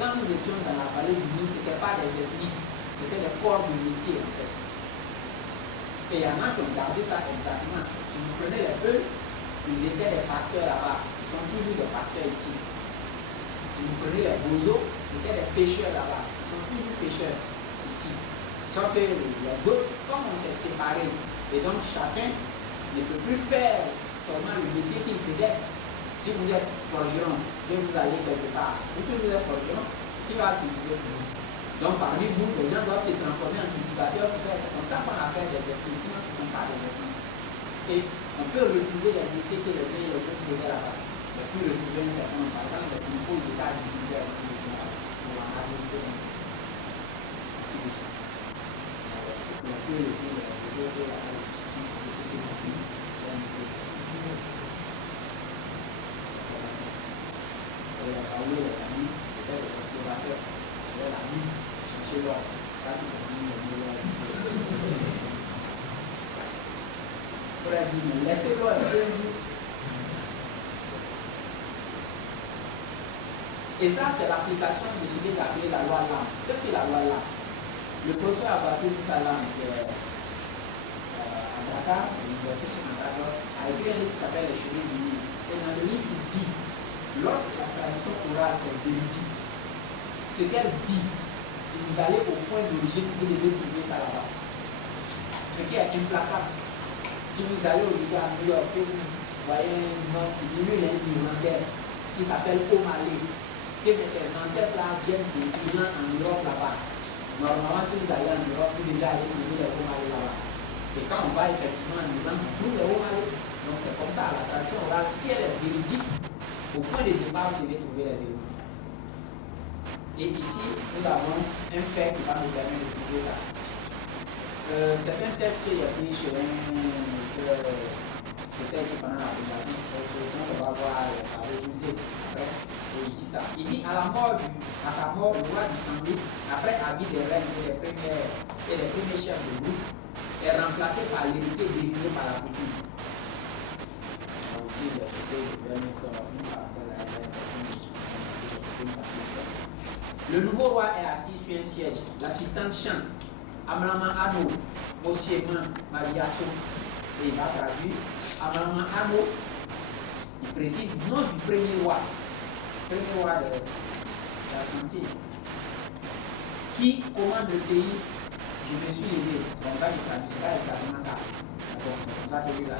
quand nous étions dans la vallée du Nil, ce n'était pas des ethnies, c'était des corps de métier en fait. Et il y en a qui ont gardé ça exactement. Si vous prenez les Peuls, ils étaient des pasteurs là-bas. Ils sont toujours des pasteurs ici. Si vous prenez les Bozos, c'était des pêcheurs là-bas. Ils sont toujours pêcheurs ici. Sauf que les autres, comme on s'est séparés, et donc chacun ne peut plus faire seulement le métier qu'il faisait. Si vous êtes forgeron, et vous allez quelque part, vous que vous êtes forgeron, qui va cultiver pour vous? Donc parmi vous, les gens doivent se transformer en cultivateurs pour faire comme ça qu'on a fait des ethnies, sinon ce ne sont pas des ethnies. Et on peut retrouver les métiers que les uns et les autres faisaient là-bas. Mais puis retrouver un certain nombre, par exemple, s'il faut l'état du militaire pour la majorité. Ainsi de suite. On peut les autres, les Baoulés, les Amis, peut-être les explorateurs, la nuit, chercher l'or. Ça qui continue de nous l'or. Il faudrait dire, mais laissez-le un peu. Et ça, c'est l'application de ce qu'il a appelé la loi Lam. Qu'est-ce que la loi Lam? Le professeur Abatou Salam, à Dakar, à l'université de Dakar, a écrit un livre qui s'appelle Les chemins du Nil. Et dans le livre, il dit, lorsque la tradition orale est véridique, ce qu'elle dit, si vous allez au point d'origine, vous devez trouver ça là-bas. Ce qui est implacable. Si vous allez aujourd'hui à New York, vous voyez un nom qui dit un Irlandais qui s'appelle O'Malley, et que ses ancêtres-là viennent d'Irlande en Europe là-bas. Normalement, si vous allez en Europe, vous devez aller trouver les O'Malley là-bas. Et quand on va effectivement en Irlande, on trouve les O'Malley. Donc c'est comme ça, la tradition orale, si elle est véridique, au point de départ, vous devez trouver les éléments. Et ici, nous avons un fait qui va nous permettre de trouver ça. C'est un test qu'il y a pris chez peut-être c'est pendant la présentation, on va voir le musée après, et il dit ça. Il dit à sa mort, le roi du Sanglé, après avis des reines et des premières, et et les premiers chefs de groupe est remplacé par l'héritier désigné par la coutume. Aussi, je vais mettre une parenthèse. Le nouveau roi est assis sur un siège. L'assistante chante Amlama Ano, Mosieman, Mariaso. Et il va traduire Amlama Ano. Il précise nom du premier roi. Le premier roi de l'Argentine. Qui commande le pays. Je me suis levé. C'est comme ça qu'il traduit. C'est pas exactement ça. D'accord, c'est comme ça que je l'ai.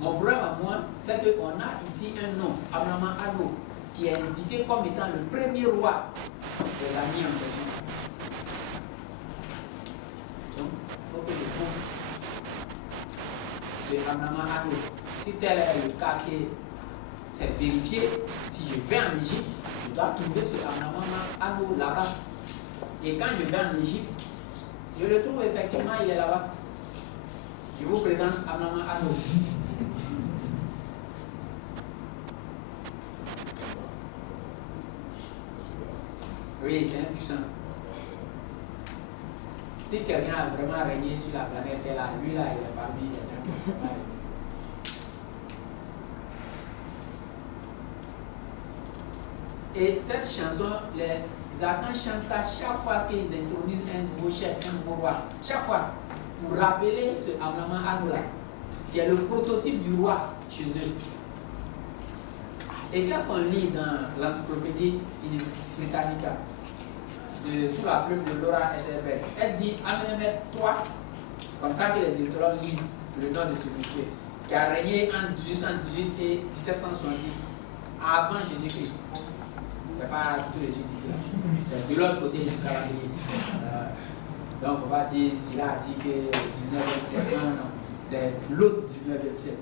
Mon problème à moi, c'est qu'on a ici un nom, Amlama Ano, qui est indiqué comme étant le premier roi des amis en question. Donc, il faut que je trouve ce Amlama Ano. Si tel est le cas que c'est vérifié, si je vais en Égypte, je dois trouver ce Amlama Ano là-bas. Et quand je vais en Égypte, je le trouve effectivement, il est là-bas. Je vous présente Amlama Ano. Oui, c'est impuissant. Si quelqu'un a vraiment régné sur la planète Terre, lui là, il est parmi les gens qui ont vraiment régné. Et cette chanson, les Archanges chantent ça chaque fois qu'ils introduisent un nouveau chef, un nouveau roi. Chaque fois, pour rappeler ce Amlama Ano là, qui est le prototype du roi chez eux. Et qu'est-ce qu'on lit dans l'encyclopédie Britannica sous la plume de Laura Ethelbert? Elle dit Amenemhet III, c'est comme ça que les électeurs lisent le nom de ce monsieur, qui a régné entre 1818 et 1770, avant Jésus-Christ. C'est pas tout de suite ici, c'est de l'autre côté du calendrier. Donc, il ne faut pas dire s'il a dit que le 19e siècle, non, c'est l'autre 19e siècle.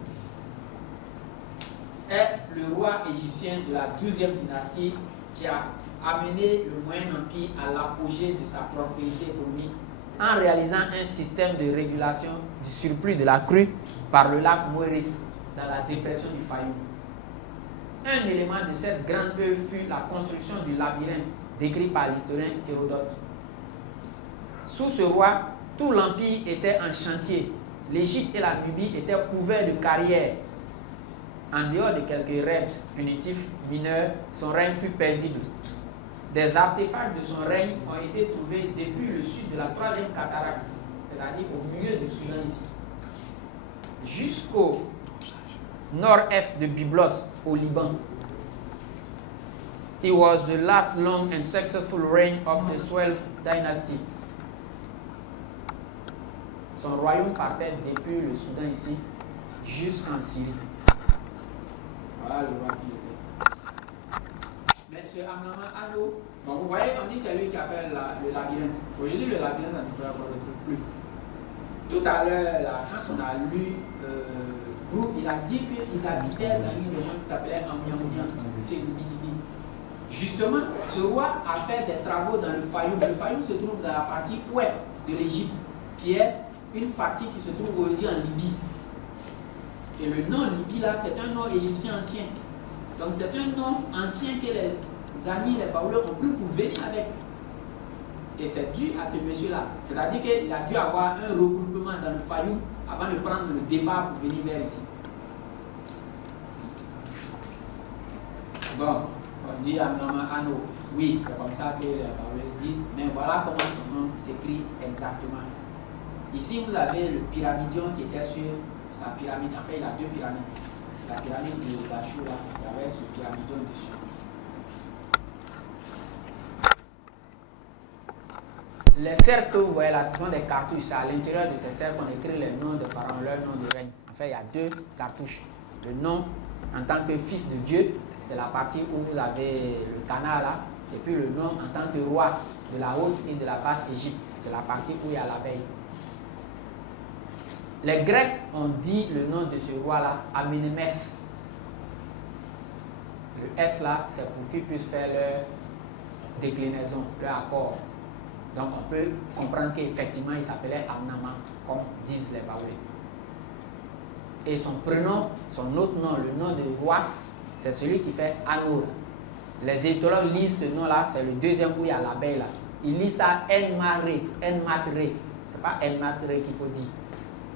Est le roi égyptien de la 12e dynastie qui a amené le Moyen Empire à l'apogée de sa prospérité économique en réalisant un système de régulation du surplus de la crue par le lac Moeris dans la dépression du Fayoum. Un élément de cette grande œuvre fut la construction du labyrinthe décrit par l'historien Hérodote. Sous ce roi, tout l'empire était en chantier. L'Égypte et la Nubie étaient couverts de carrières. En dehors de quelques raids punitifs mineurs, son règne fut paisible. Des artefacts de son règne ont été trouvés depuis le sud de la 3e cataracte, c'est-à-dire au milieu du Soudan ici, jusqu'au nord-est de Byblos, au Liban. It was the last long and successful reign of the 12th dynasty. Son royaume partait depuis le Soudan ici, jusqu'en Syrie. Voilà le roi qui était. Mais ce Amlama Ano, bon, vous voyez, on dit c'est lui qui a fait le labyrinthe. Aujourd'hui, le labyrinthe, on ne le retrouve plus. Tout à l'heure, quand on a lu, il a dit qu'ils habitaient dans une région qui s'appelait Ambiamoudian, Libi. Justement, ce roi a fait des travaux dans le Fayoum. Le Fayoum se trouve dans la partie ouest de l'Égypte, qui est une partie qui se trouve aujourd'hui en Libye. Et le nom Libye là, c'est un nom égyptien ancien. Donc c'est un nom ancien que les amis, les Baouleurs ont pris pour venir avec. Et c'est dû à ce monsieur-là. C'est-à-dire qu'il a dû avoir un regroupement dans le Fayoum avant de prendre le départ pour venir vers ici. Bon, on dit Amlama Ano. Oui, c'est comme ça que les Baouleurs disent. Mais voilà comment son nom s'écrit exactement. Ici, vous avez le pyramidion qui était sur sa pyramide. En fait, il a deux pyramides. La pyramide de Dachau, là, il y avait ce pyramidion dessus. Les cercles que vous voyez là, ce sont des cartouches. À l'intérieur de ces cercles, on écrit les noms de pharaons, leur nom de règne. En fait, il y a deux cartouches. Le nom en tant que fils de Dieu, c'est la partie où vous avez le canal là. Et puis le nom en tant que roi de la haute et de la basse Égypte, c'est la partie où il y a l'abeille. Les Grecs ont dit le nom de ce roi-là, Amenemhet. Le S là, c'est pour qu'ils puissent faire leur déclinaison, leur accord. Donc on peut comprendre qu'effectivement il s'appelait Amnama, comme disent les Baoulés. Et son prénom, son autre nom, le nom de roi, c'est celui qui fait Anour. Les éthologues lisent ce nom-là, c'est le deuxième où il y a l'abeille là. il lit ça Enmaré, Enmatré. C'est pas Enmatré qu'il faut dire.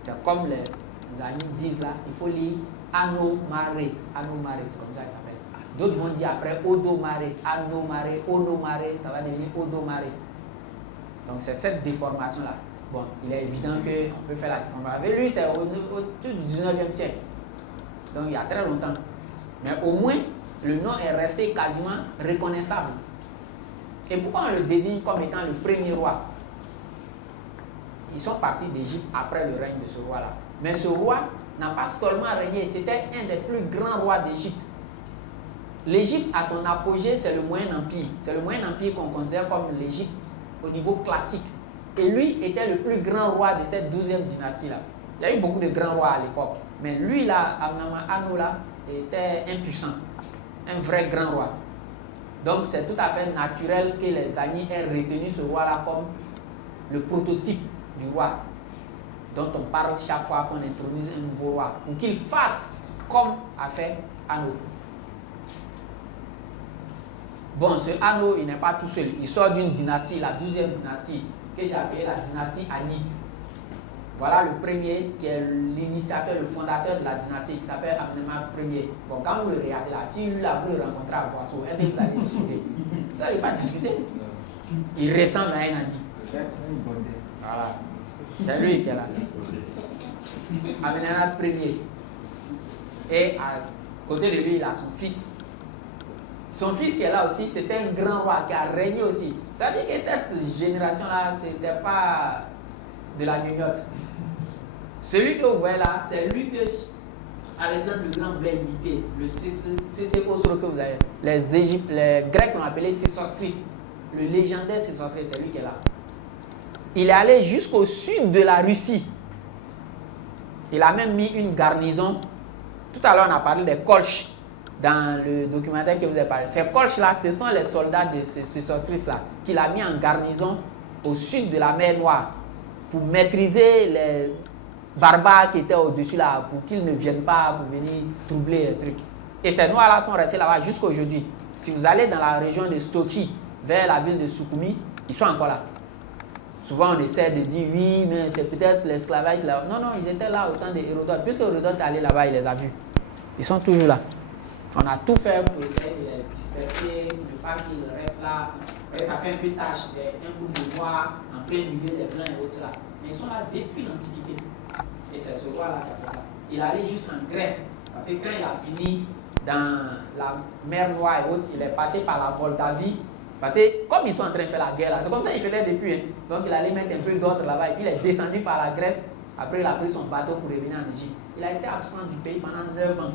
C'est comme les amis disent là, il faut lire Anomaré. Anomaré, c'est comme ça qu'il s'appelle. D'autres vont dire après Odomaré, Anomaré, Onomaré, ça va devenir Odomaré. Donc c'est cette déformation-là. Bon, il est évident qu'on peut faire la déformation. Avec lui, c'est au tout du 19e siècle. Donc il y a très longtemps. Mais au moins, le nom est resté quasiment reconnaissable. Et pourquoi on le désigne comme étant le premier roi? Ils sont partis d'Égypte après le règne de ce roi-là. Mais ce roi n'a pas seulement régné, c'était un des plus grands rois d'Égypte. L'Égypte, à son apogée, c'est le Moyen Empire. C'est le Moyen Empire qu'on considère comme l'Égypte au niveau classique. Et lui était le plus grand roi de cette 12e dynastie-là. Il y a eu beaucoup de grands rois à l'époque. Mais lui, là, Amenemhat là, était impuissant. Un vrai grand roi. Donc, c'est tout à fait naturel que les Amis aient retenu ce roi-là comme le prototype du roi dont on parle chaque fois qu'on introduise un nouveau roi. Pour qu'il fasse comme a fait Ano. Bon, ce Ano, il n'est pas tout seul. Il sort d'une dynastie, la 12e dynastie, que j'ai appelée la dynastie Ani. Voilà le premier qui est l'initiateur, le fondateur de la dynastie qui s'appelle Amenemhat Ier. Bon, quand vous le regardez là, si lui là, vous le rencontrez à Boisseau, est-ce que vous allez discuter? Vous n'allez pas discuter. Il ressemble à un ami. Voilà. C'est lui qui est là. Amenemhat Ier. Et à côté de lui, il a son fils. Son fils qui est là aussi, c'était un grand roi qui a régné aussi. Ça veut dire que cette génération-là, ce n'était pas de la gnognotte. Celui que vous voyez là, c'est lui que Alexandre le Grand voulait imiter, le Cécostre que vous avez. Les Grecs l'ont appelé Sésostris, le légendaire Sésostris, c'est lui qui est là. Il est allé jusqu'au sud de la Russie. Il a même mis une garnison. Tout à l'heure, on a parlé des Kolch dans le documentaire que vous avez parlé. Ces Kolch là, ce sont les soldats de Sésostris là, qu'il a mis en garnison au sud de la mer Noire pour maîtriser les barbares qui étaient au-dessus là, pour qu'ils ne viennent pas pour venir troubler les trucs. Et ces Noirs là sont restés là-bas jusqu'à aujourd'hui. Si vous allez dans la région de Stochi, vers la ville de Soukoumi, ils sont encore là. Souvent on essaie de dire oui, mais c'est peut-être l'esclavage là. Non, non, ils étaient là au temps d'Hérodote. Puisque Hérodote est allé là-bas, il les a vus. Ils sont toujours là. On a tout fait pour essayer de les disperser, pour ne pas qu'ils restent là. Et ça fait un peu tache, un groupe de noirs en plein milieu des blancs et autres là. Mais ils sont là depuis l'Antiquité. Et c'est ce roi-là qui a fait ça. Il allait jusqu'en Grèce. Parce que quand il a fini dans la mer Noire et autres, il est passé par la Moldavie. Parce que comme ils sont en train de faire la guerre là, c'est comme ça qu'il faisait depuis. Hein. Donc il allait mettre un peu d'ordre là-bas. Et puis il est descendu par la Grèce. Après il a pris son bateau pour revenir en Égypte. Il a été absent du pays pendant 9 ans.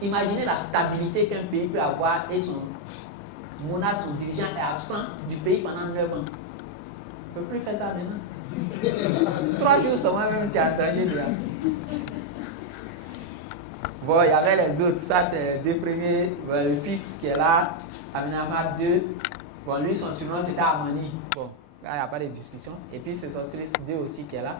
Imaginez la stabilité qu'un pays peut avoir et son monarque, son dirigeant est absent du pays pendant 9 ans. On ne peut plus faire ça maintenant. 3 jours seulement, même tu es en danger de là. Bon, il y avait les autres. Ça, c'est les deux premiers. Bon, le fils qui est là, Amenemhat II. Bon, lui, son surnom, c'était Amani. Bon, là, il n'y a pas de discussion. Et puis, c'est son fils 2 aussi qui est là.